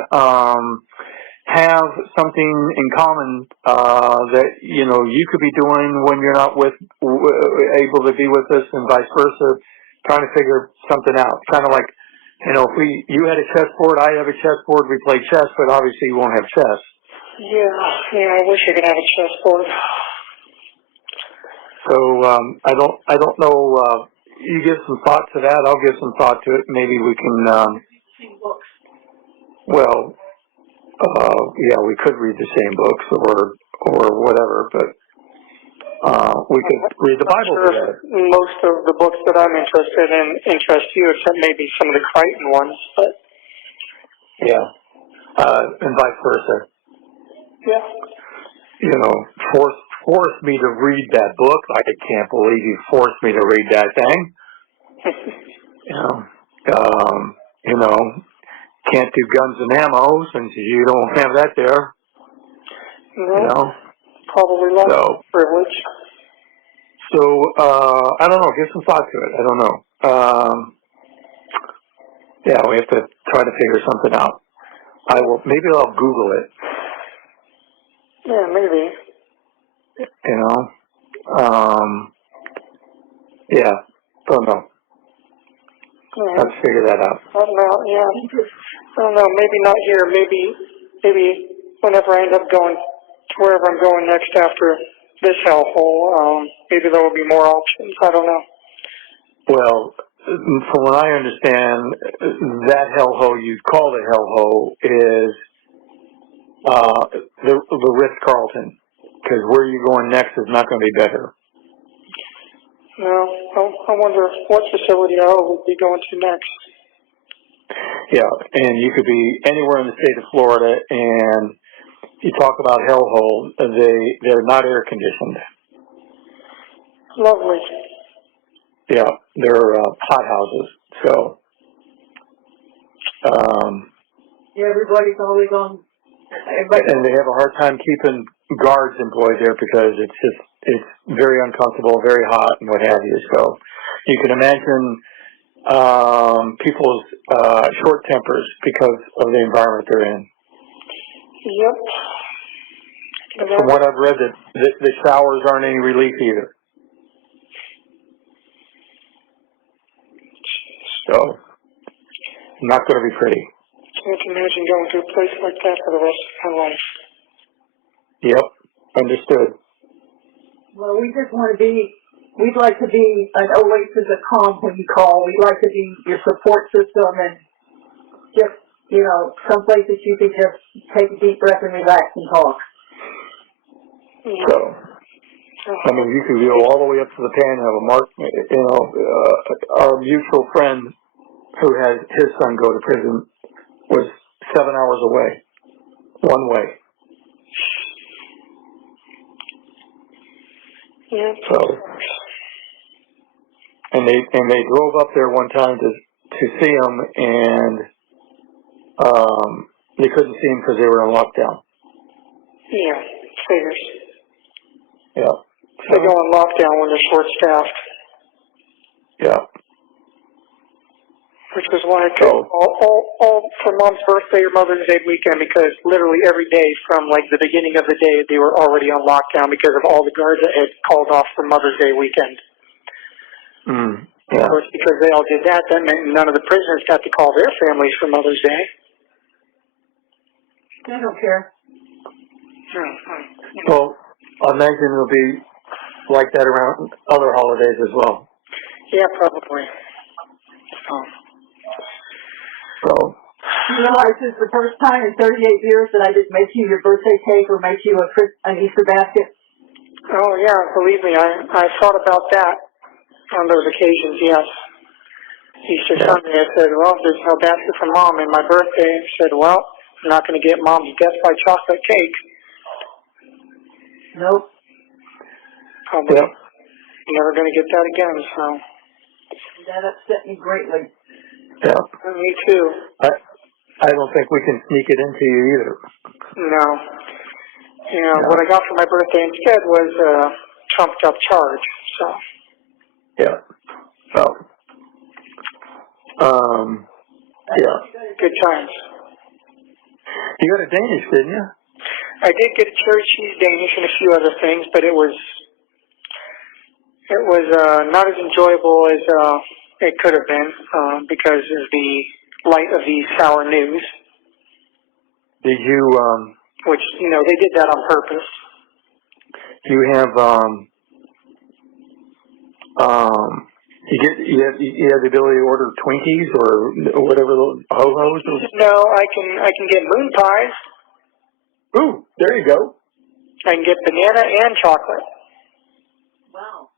have something in common, that, you know, you could be doing when you're not able to be with us and vice versa, trying to figure something out. Kind of like, you know, if you had a chessboard, I have a chessboard, we play chess, but obviously you won't have chess. Yeah, I wish I could have a chessboard. So, I don't know, you give some thought to that, I'll give some thought to it. Maybe we can, yeah, we could read the same books or whatever, but we could read the Bible together. Most of the books that I'm interested in interest you, except maybe some of the Crichton ones, but yeah, and vice versa. yeah. You know, force me to read that book. I can't believe you forced me to read that thing. You know, can't do guns and ammo since you don't have that there. No, you know, probably not privilege. So, I don't know. Give some thought to it. I don't know. Yeah, we have to try to figure something out. Maybe I'll Google it. Yeah, maybe. You know. Yeah. Don't know. Yeah. Let's figure that out. I don't know. Yeah. I don't know. Maybe not here. Maybe whenever I end up going to wherever I'm going next after this hellhole, maybe there will be more options. I don't know. Well, from what I understand, that hellhole you call the hellhole is the Ritz-Carlton, because where you're going next is not going to be better. No, I wonder what facility I would be going to next. Yeah, and you could be anywhere in the state of Florida, and you talk about hellhole, they're not air conditioned. Lovely. Yeah, they're hot houses. So, Yeah, everybody's always on. and they have a hard time keeping guards employed there because it's very uncomfortable, very hot, and what have you. So, you can imagine people's short tempers because of the environment they're in. Yep. From what I've read, the showers aren't any relief either. So, not going to be pretty. Can't imagine going to a place like that for the rest of my life. Yep, understood. Well, we'd like to be an oasis of calm when you call. We'd like to be your support system and just, some places you can just take a deep breath and relax and talk. So, I mean, you could go all the way up to the Panhandle. Our mutual friend who had his son go to prison was 7 hours away, one way. Yeah. So, and they drove up there one time to see him, and they couldn't see him because they were in lockdown. Yeah, figures. Yeah. They go on lockdown when they're short-staffed. Yeah. Which was why I took all for Mom's birthday or Mother's Day weekend, because literally every day from like the beginning of the day they were already on lockdown because of all the guards that had called off for Mother's Day weekend. Yeah. Of course, because they all did that, that meant none of the prisoners got to call their families for Mother's Day. They don't care. Well, I imagine it'll be like that around other holidays as well. Yeah, probably. So. You realize it's the first time in 38 years that I didn't make you your birthday cake or make you an Easter basket? Oh, yeah, believe me, I thought about that on those occasions, yes. Easter Sunday, I said, well, there's no basket for Mom, and my birthday, I said, well, I'm not going to get Mom's Death by Chocolate cake. Nope. Probably never going to get that again, so. That upset me greatly. Yeah. Me too. I don't think we can sneak it into you either. No. You know, Yeah. what I got for my birthday instead was a trumped up charge, so. Yeah. So, yeah. Good times. You got a Danish, didn't you? I did get a cherry cheese Danish and a few other things, but it was not as enjoyable as it could have been because of the light of the sour news. Did you, Which, you know, they did that on purpose. you have, you have the ability to order Twinkies or whatever those ho-hos? No, I can get moon pies. Ooh, there you go. I can get banana and chocolate. Wow.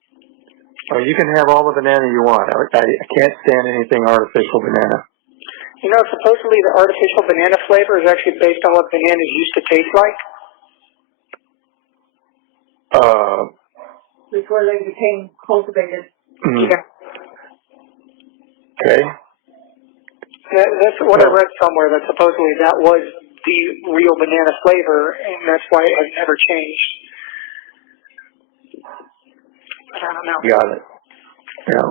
Oh, you can have all the banana you want. I can't stand anything artificial banana. You know, supposedly the artificial banana flavor is actually based on what bananas used to taste like. Before they became cultivated. Yeah. Okay. That's what I read somewhere, that supposedly that was the real banana flavor, and that's why it has never changed. But I don't know. Got it. Yeah.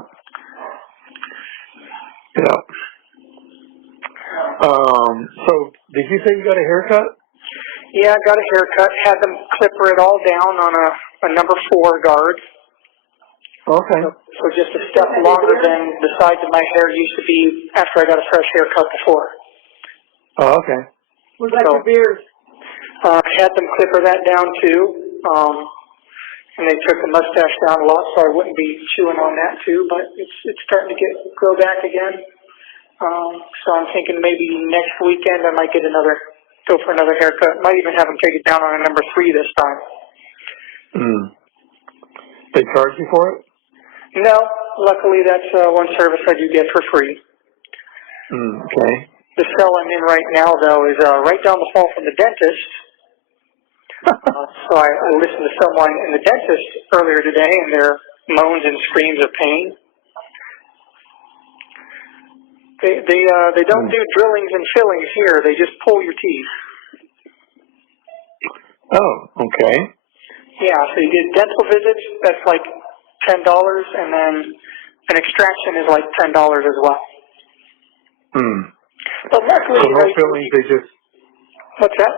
Yeah. So, did you say you got a haircut? Yeah, I got a haircut, had them clipper it all down on a number 4 guard. Okay. So just a step longer than the size of my hair used to be after I got a fresh haircut before. Oh, okay. What about your beard? Had them clipper that down too. And they took the mustache down a lot, so I wouldn't be chewing on that too. But it's starting to grow back again. So I'm thinking maybe next weekend I might go for another haircut. Might even have them take it down on a number 3 this time. They charge you for it? No, luckily that's one service I do get for free. Okay. The cell I'm in right now, though, is right down the hall from the dentist. So I listened to someone in the dentist earlier today, and their moans and screams of pain. They don't do drillings and fillings here. They just pull your teeth. Oh, okay. Yeah, so you get dental visits, that's like $10, and then an extraction is like $10 as well. But luckily, so no fillings, they just... What's that?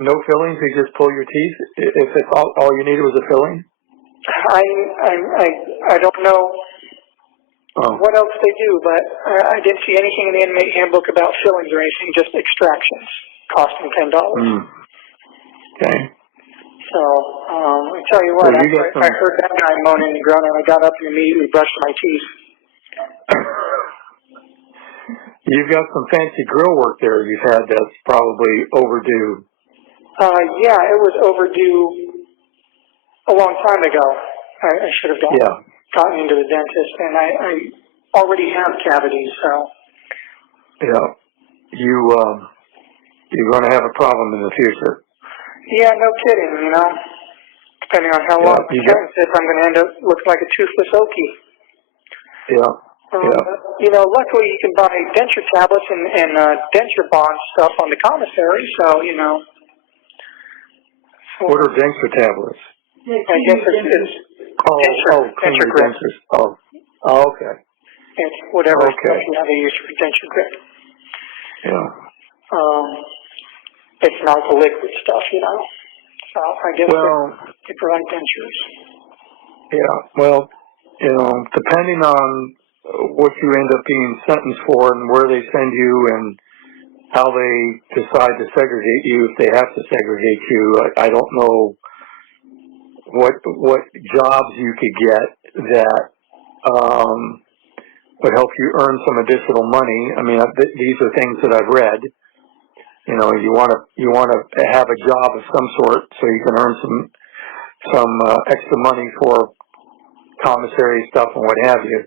No fillings, they just pull your teeth? If it's all you needed was a filling? I don't know what else they do, but I didn't see anything in the inmate handbook about fillings or anything, just extractions costing $10. Okay. So, I tell you what, after I heard that guy moaning and groaning, I got up and immediately brushed my teeth. You've got some fancy grill work there you've had that's probably overdue. Yeah, it was overdue a long time ago. I should have gotten into the dentist, and I already have cavities, so. Yeah. You're going to have a problem in the future. Yeah, no kidding, you know. Depending on how long my sentence is, I'm going to end up looking like a toothless Okie. Yeah. You know, luckily you can buy denture tablets and denture bond stuff on the commissary, so, you know. What are denture tablets? I guess it's denture dentures. Oh, okay. It's whatever stuff they use for denture grip. Yeah. It's not the liquid stuff, you know. So I guess they provide dentures. Yeah. Well, you know, depending on what you end up being sentenced for and where they send you and how they decide to segregate you, if they have to segregate you, I don't know what jobs you could get that would help you earn some additional money. I mean, these are things that I've read. You know, you want to have a job of some sort so you can earn some extra money for commissary stuff and what have you.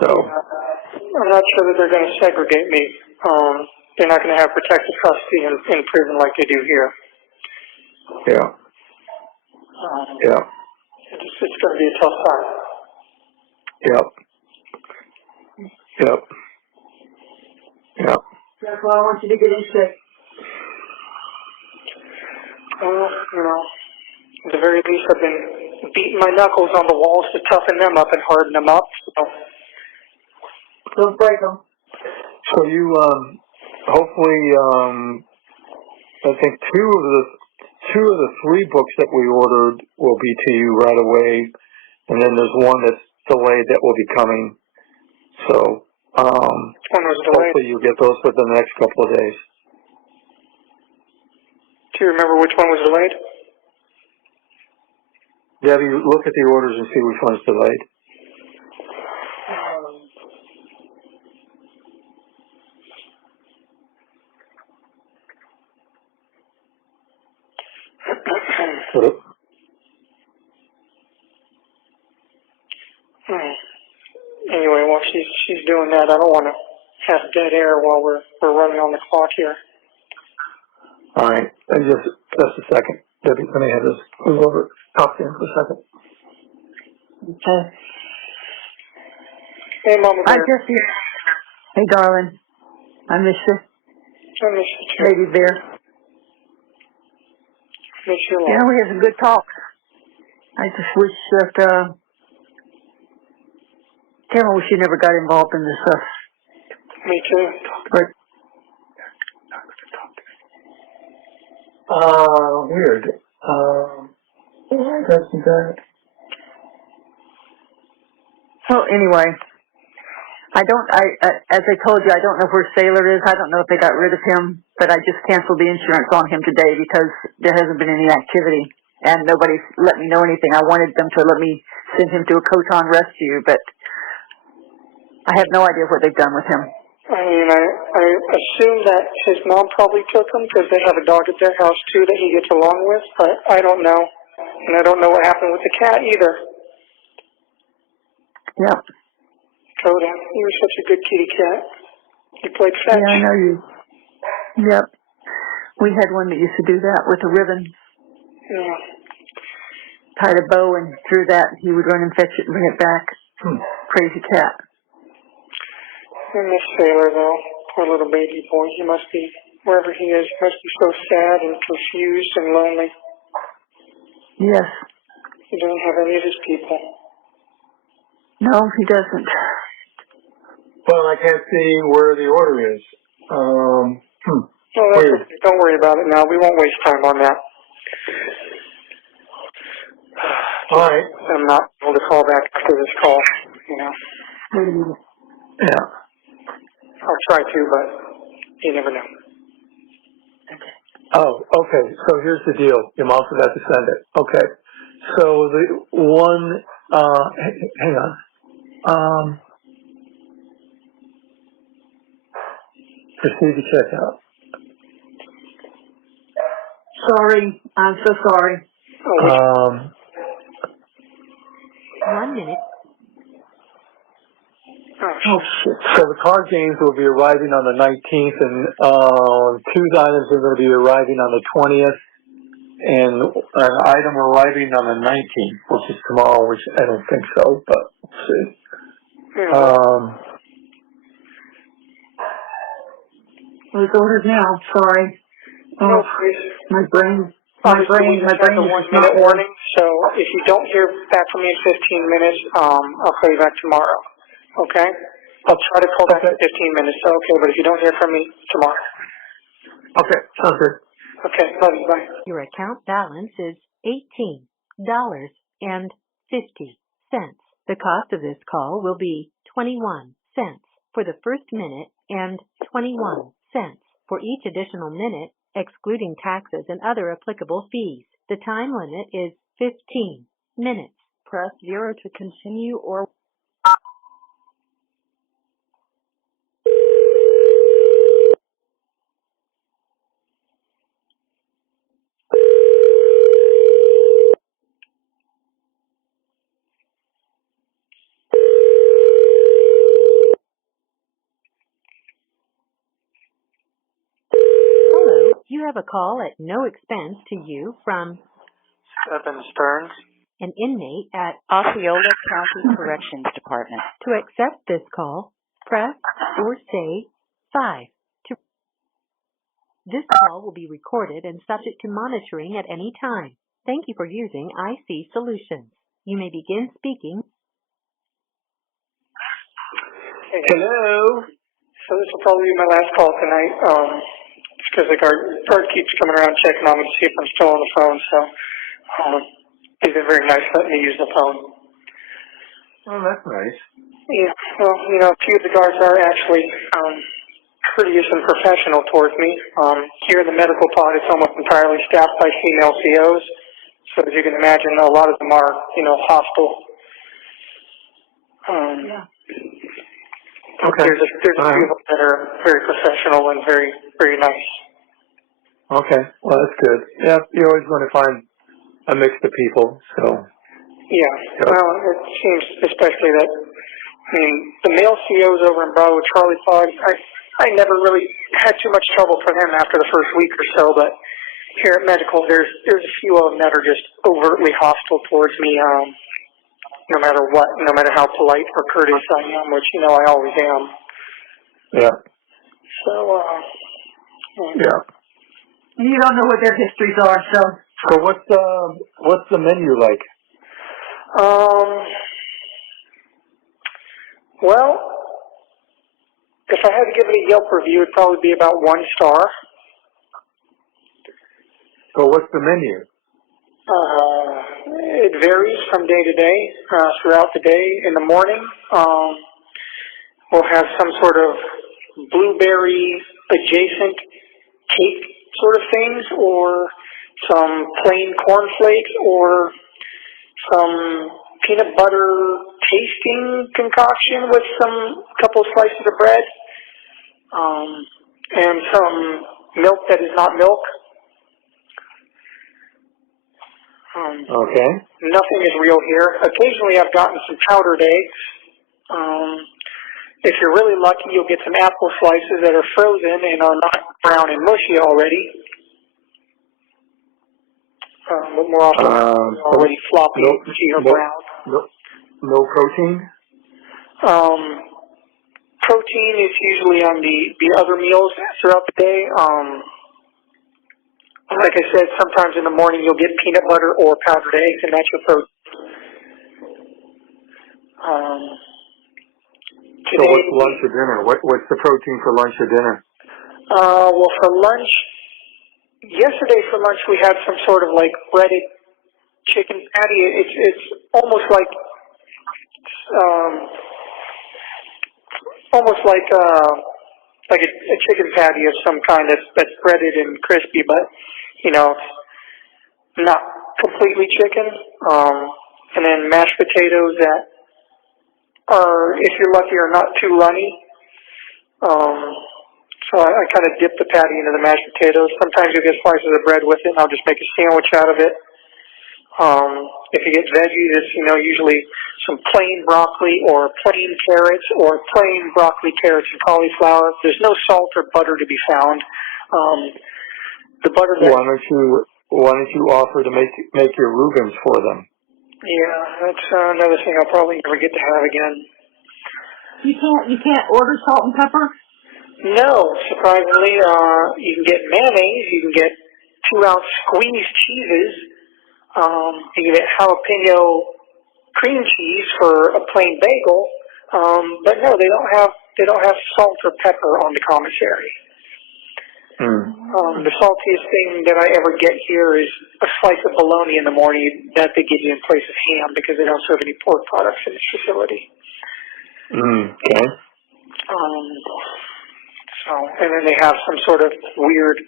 So I'm not sure that they're going to segregate me. They're not going to have protective custody in prison like they do here. Yeah. It's going to be a tough time. Yep. That's why I want you to get in shape. Well, you know, at the very least I've been beating my knuckles on the walls to toughen them up and harden them up. So. Don't break them. So you, hopefully, I think two of the three books that we ordered will be to you right away, and then there's one that's delayed that will be coming. So, One was delayed. hopefully you'll get those within the next couple of days. Do you remember which one was delayed? Debbie, look at the orders and see which one's delayed. Anyway, while she's doing that, I don't want to have dead air while we're running on the clock here. All right, and just a second. Debbie, let me have this move over. Talk to him for a second. Okay. Hey, Mama Bear. Hi, Jesse. Hey, darling. I miss you. I miss you too. Baby bear. Miss you a lot. Yeah, we had some good talks. I just wish that, Tamara wish she never got involved in this stuff. Me too. But, Weird. Why doesn't that? so anyway, as I told you, I don't know where Sailor is. I don't know if they got rid of him, but I just canceled the insurance on him today because there hasn't been any activity and nobody's let me know anything. I wanted them to let me send him to a Coton rescue, but I have no idea what they've done with him. I mean, I assume that his mom probably took him because they have a dog at their house too that he gets along with, but I don't know. And I don't know what happened with the cat either. Yep. Coda, he was such a good kitty cat. He played fetch. Yeah, I know you. Yep. We had one that used to do that with a ribbon. Yeah. Tied a bow and threw that, and he would run and fetch it and bring it back. Crazy cat. I miss Sailor, though. Poor little baby boy. He must be, wherever he is, he must be so sad and confused and lonely. Yes. He doesn't have any of his people. No, he doesn't. Well, I can't see where the order is. Well, that's okay. Don't worry about it now. We won't waste time on that. All right. I'm not able to call back after this call, you know. Yeah. I'll try to, but you never know. Oh, okay. So here's the deal. Your mom forgot to send it. Okay. So the one, hang on. Proceed to checkout. Sorry. I'm so sorry. 1 minute. Oh, shit. So the card games will be arriving on the 19th, and two items are going to be arriving on the 20th, and an item arriving on the 19th, which is tomorrow, which I don't think so, but we'll see. It was ordered now. Sorry. No, please. My brain Obviously, we is just have the 1 minute not warning, so if you don't hear back from me in 15 minutes, I'll call you back tomorrow. Okay? I'll try to call back in 15 minutes. Okay, but if you don't hear from me, tomorrow. Okay, sounds good. Okay, love you. Bye. Your account balance is $18.50. The cost of this call will be 21 cents for the first minute and 21 cents for each additional minute, excluding taxes and other applicable fees. The time limit is 15 minutes. Press 0 to continue or Hello, you have a call at no expense to you from Stephan Sterns. an inmate at Osceola County Corrections Department. To accept this call, press or say 5. This call will be recorded and subject to monitoring at any time. Thank you for using IC Solutions. You may begin speaking. Hello. So this will probably be my last call tonight. It's because the guard keeps coming around checking on me to see if I'm still on the phone. So he's been very nice letting me use the phone. Oh, that's nice. Yeah. Well, you know, a few of the guards are actually courteous and professional towards me. Here in the medical pod, it's almost entirely staffed by female COs. So as you can imagine, a lot of them are, you know, hostile. Okay. There's a few of them that are very professional and very, very nice. Okay. Well, that's good. Yeah, you always want to find a mix of people, so. Yeah. Yep. Well, it seems especially that, I mean, the male COs over in Bravo Charlie Pod, I never really had too much trouble for them after the first week or so, but here at Medical, there's a few of them that are just overtly hostile towards me, no matter what, no matter how polite or courteous I am, which, you know, I always am. Yeah. So, Yeah. You don't know what their histories are, so. So what's the menu like? Well, if I had to give it a Yelp review, it'd probably be about 1 star. So what's the menu? It varies from day to day, throughout the day. In the morning, we'll have some sort of blueberry adjacent cake sort of things, or some plain cornflakes, or some peanut butter tasting concoction with some couple slices of bread, and some milk that is not milk. Okay. Nothing is real here. Occasionally I've gotten some powdered eggs. If you're really lucky, you'll get some apple slices that are frozen and are not brown and mushy already. But more often, they're already floppy or brown. No protein? Protein is usually on the other meals throughout the day. Like I said, sometimes in the morning you'll get peanut butter or powdered eggs, and that's your protein. So what's lunch or dinner? What's the protein for lunch or dinner? Well, for lunch, yesterday for lunch we had some sort of like breaded chicken patty. It's almost like a chicken patty of some kind that's breaded and crispy, but you know, it's not completely chicken. And then mashed potatoes that are, if you're lucky, are not too runny. So I kind of dip the patty into the mashed potatoes. Sometimes you get slices of bread with it, and I'll just make a sandwich out of it. If you get veggies, it's, you know, usually some plain broccoli or plain carrots or plain broccoli, carrots, and cauliflower. There's no salt or butter to be found. The butter that... Why don't you offer to make your Reubens for them? Yeah, that's another thing I'll probably never get to have again. You can't order salt and pepper? No, surprisingly, you can get mayonnaise, you can get 2-ounce squeezed cheeses, you can get jalapeno cream cheese for a plain bagel, but no, they don't have salt or pepper on the commissary. The saltiest thing that I ever get here is a slice of bologna in the morning that they give you in place of ham, because they don't serve any pork products in this facility. Okay. And then they have some sort of weird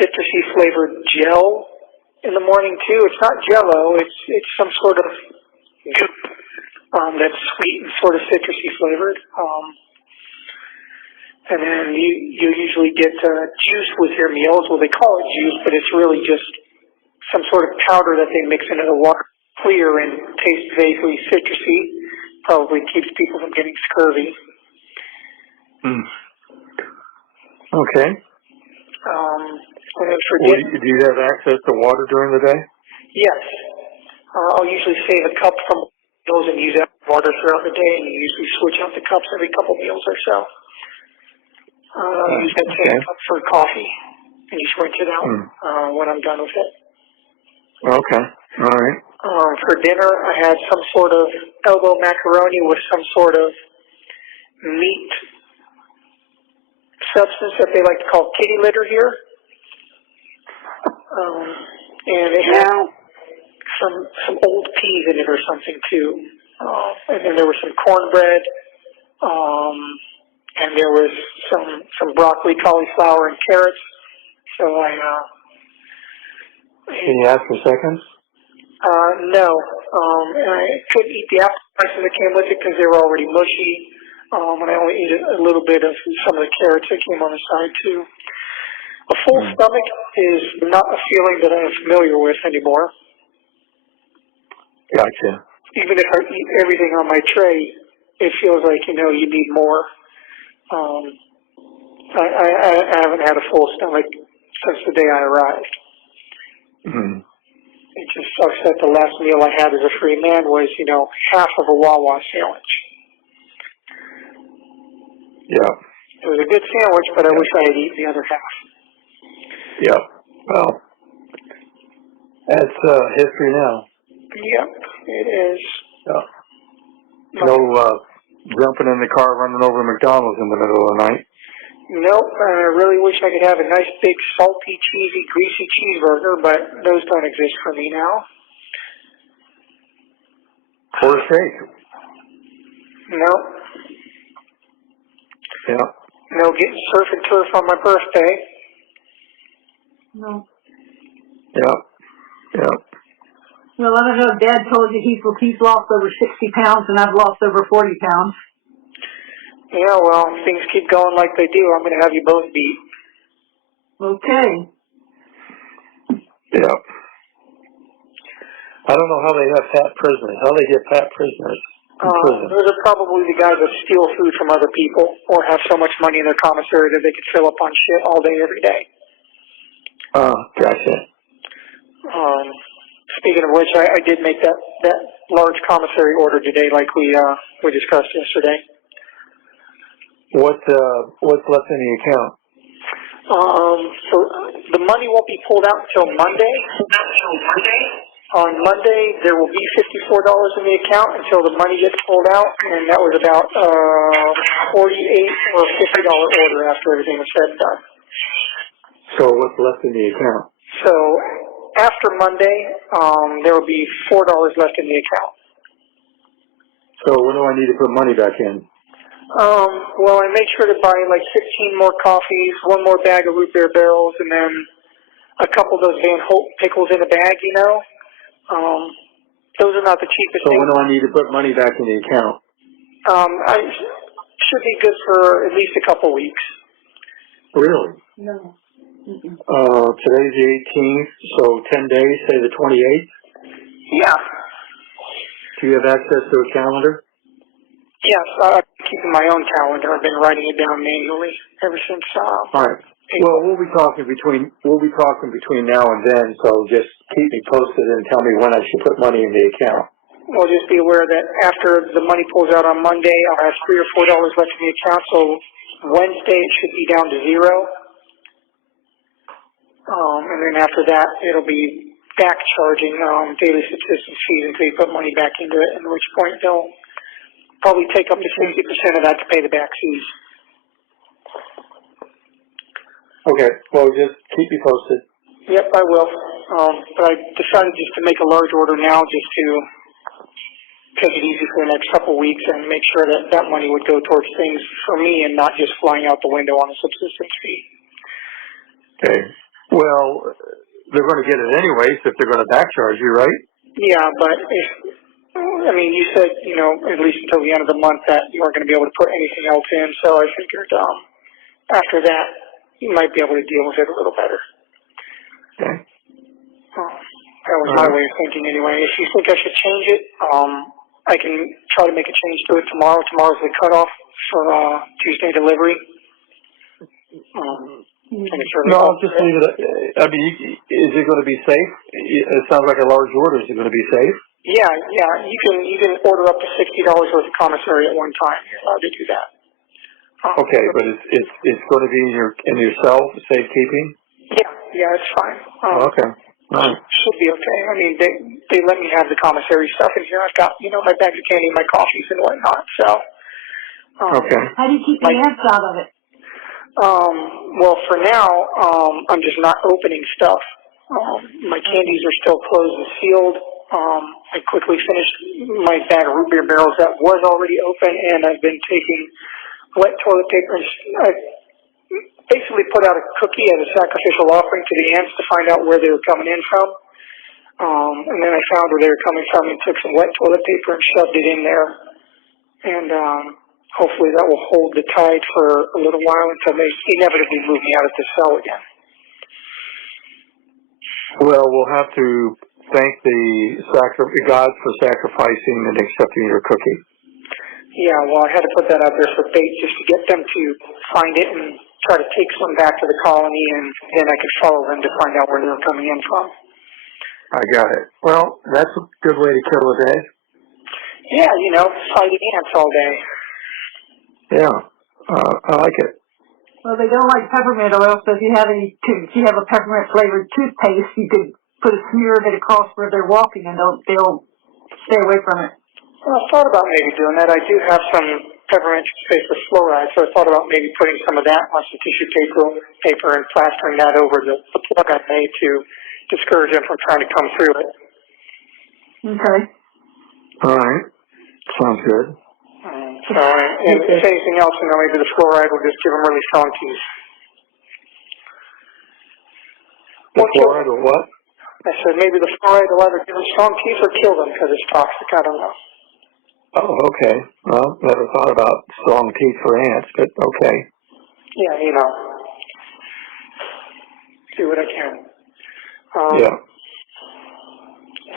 citrusy flavored gel in the morning too. It's not Jell-O. It's some sort of goop that's sweet and sort of citrusy flavored. And then you usually get juice with your meals. Well, they call it juice, but it's really just some sort of powder that they mix into the water, clear and tastes vaguely citrusy. Probably keeps people from getting scurvy. Okay. And then for do you have access to water during the day? Yes. I'll usually save a cup from meals and use that water throughout the day, and you usually switch out the cups every couple meals or so. Use that same cup for coffee and just rinse it out when I'm done with it. Okay. All right. For dinner, I had some sort of elbow macaroni with some sort of meat substance that they like to call kitty litter here. And it had some old peas in it or something too. And then there was some cornbread, and there was some broccoli, cauliflower, and carrots. So Can you ask for seconds? no. And I couldn't eat the appetizers that came with it because they were already mushy. And I only ate a little bit of some of the carrots that came on the side too. A full stomach is not a feeling that I'm familiar with anymore. Gotcha. Even if I eat everything on my tray, it feels like, you need more. I haven't had a full stomach since the day I arrived. It just sucks that the last meal I had as a free man was, half of a Wawa sandwich. Yeah. It was a good sandwich, but I wish I had eaten the other half. Yeah. Well, that's history now. Yep, it is. Yeah. No jumping in the car running over McDonald's in the middle of the night. Nope, I really wish I could have a nice big salty, cheesy, greasy cheeseburger, but those don't exist for me now. Or a steak. Nope. Yeah. No getting surf and turf on my birthday. No. Yeah. Yeah. Well, I don't know if Dad told you he's lost over 60 pounds and I've lost over 40 pounds. Yeah, well, if things keep going like they do, I'm going to have you both beat. Okay. Yeah. I don't know how they have fat prisoners. How they get fat prisoners in prison. Those are probably the guys that steal food from other people or have so much money in their commissary that they could fill up on shit all day, every day. Gotcha. Speaking of which, I did make that large commissary order today, like we discussed yesterday. What's left in the account? So the money won't be pulled out until Monday. On Monday, there will be $54 in the account until the money gets pulled out, and that was about $48 or $50 order after everything was said and done. So what's left in the account? So after Monday, there will be $4 left in the account. So when do I need to put money back in? Well, I made sure to buy like 15 more coffees, one more bag of root beer barrels, and then a couple of those Van Holt pickles in a bag, Those are not the cheapest So things. when do I need to put money back in the account? I should be good for at least a couple weeks. Really? No. Today's the 18th, so 10 days, say the 28th? Yeah. Do you have access to a calendar? Yes, I'm keeping my own calendar. I've been writing it down manually ever since. All right. Well, we'll be talking between now and then, so just keep me posted and tell me when I should put money in the account. Well, just be aware that after the money pulls out on Monday, I'll have $3 or $4 left in the account, so Wednesday it should be down to $0. And then after that, it'll be back charging daily subsistence fees until you put money back into it, at which point they'll probably take up to 60% of that to pay the back fees. Okay, well, just keep me posted. Yep, I will. But I decided just to make a large order now just to take it easy for the next couple of weeks and make sure that that money would go towards things for me and not just flying out the window on a subsistence fee. Okay. Well, they're going to get it anyways if they're going to back charge you, right? Yeah, but you said, at least until the end of the month that you weren't going to be able to put anything else in, so I figured after that you might be able to deal with it a little better. Okay. That was my way of thinking anyway. If you think I should change it, I can try to make a change to it tomorrow. Tomorrow's the cutoff for Tuesday delivery. No, just leave it. Is it going to be safe? It sounds like a large order. Is it going to be safe? Yeah. You can order up to $60 worth of commissary at one time. You're allowed to do that. Okay, but it's going to be in your cell, safekeeping? Yeah, it's fine. Okay. All right. Should be okay. I mean, they let me have the commissary stuff in here. I've got, my bags of candy, my coffees and whatnot, so. Okay. How do you keep the ants out of it? Well, for now, I'm just not opening stuff. My candies are still closed and sealed. I quickly finished my bag of root beer barrels that was already open, and I've been taking wet toilet paper and I basically put out a cookie as a sacrificial offering to the ants to find out where they were coming in from. And then I found where they were coming from and took some wet toilet paper and shoved it in there. And hopefully that will hold the tide for a little while until they inevitably move me out of the cell again. Well, we'll have to thank the gods for sacrificing and accepting your cookie. Yeah, well, I had to put that out there for bait just to get them to find it and try to take some back to the colony, and then I could follow them to find out where they're coming in from. I got it. Well, that's a good way to kill a day. Yeah, fighting ants all day. Yeah, I like it. Well, they don't like peppermint oil, so if you have a peppermint flavored toothpaste, you could put a smear of it across where they're walking, and they'll stay away from it. Well, I thought about maybe doing that. I do have some peppermint toothpaste with fluoride, so I thought about maybe putting some of that on some tissue paper and plastering that over the plug I made to discourage them from trying to come through it. Okay. All right. Sounds good. So, and if anything else, maybe the fluoride will just give them really strong teeth. The fluoride or what? I said maybe the fluoride will either give them strong teeth or kill them because it's toxic. I don't know. Oh, okay. Well, never thought about strong teeth for ants, but okay. Yeah, do what I can. Yeah.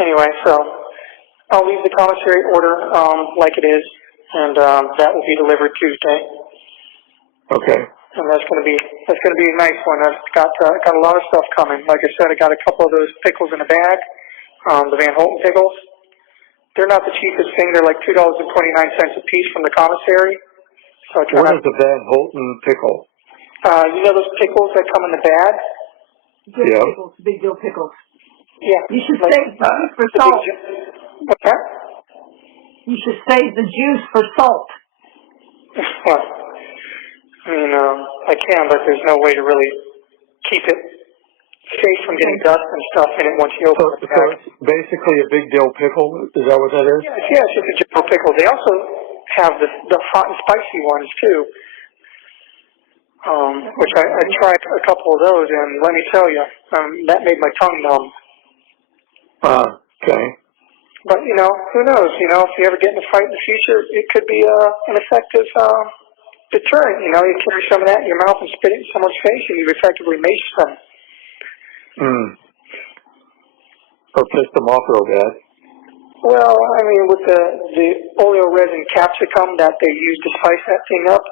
Anyway, so I'll leave the commissary order like it is, and that will be delivered Tuesday. Okay. And that's going to be a nice one. I've got a lot of stuff coming. Like I said, I got a couple of those pickles in a bag, the Van Holten pickles. They're not the cheapest thing. They're like $2.29 a piece from the commissary. So what is the Van Holten pickle? Those pickles that come in the bag? Pickles, big deal pickles. Yeah. You should save the juice for salt. What's that? You should save the juice for salt. Well, I can, but there's no way to really keep it safe from getting dust and stuff in it once you open the bag. So it's basically a big dill pickle? Is that what that is? Yeah, it's just a general pickle. They also have the hot and spicy ones, too, which I tried a couple of those, and let me tell you, that made my tongue numb. Okay. But, who knows? If you ever get in a fight in the future, it could be an effective deterrent. You carry some of that in your mouth and spit it in someone's face, and you effectively mace them. Or piss them off real bad. Well, with the oleo resin capsicum that they use to spice that thing up,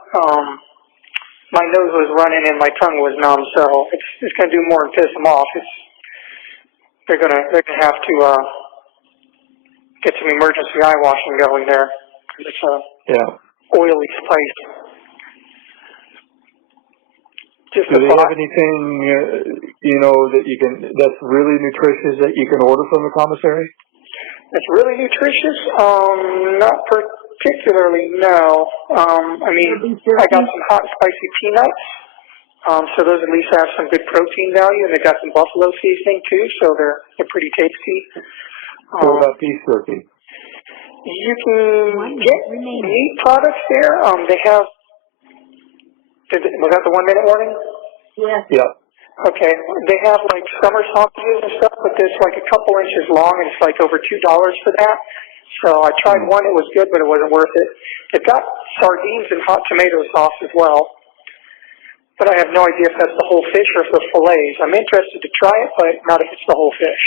my nose was running and my tongue was numb, so it's going to do more than piss them off. They're going to have to get some emergency eye washing going there. It's oily spice. Just do they have anything, that's really nutritious that you can order from the commissary? It's really nutritious? Not particularly, no. I got some hot spicy peanuts, so those at least have some good protein value, and they got some buffalo seasoning too, so they're pretty tasty. What about beef jerky? You can get meat products there. They have. Was that the 1 minute warning? Yes. Yeah. Okay. They have like summer sausages and stuff, but it's like a couple inches long, and it's like over $2 for that. So I tried one; it was good, but it wasn't worth it. They've got sardines and hot tomato sauce as well, but I have no idea if that's the whole fish or if they're fillets. I'm interested to try it, but not if it's the whole fish.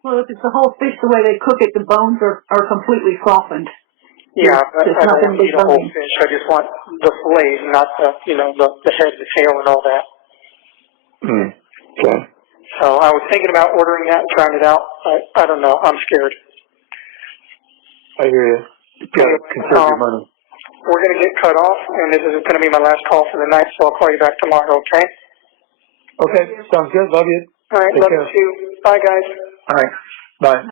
Well, if it's the whole fish, the way they cook it, the bones are completely softened. Yeah, but I don't want to eat a whole fish. I just want the fillets, not the head, the tail, and all that. Okay. So I was thinking about ordering that and trying it out. I don't know. I'm scared. I hear you. You got to conserve your money. we're gonna get cut off, and this is gonna be my last call for the night, so I'll call you back tomorrow, okay? Okay, sounds good. Love you. All right, Take love care. you too. Bye, guys. All right, bye.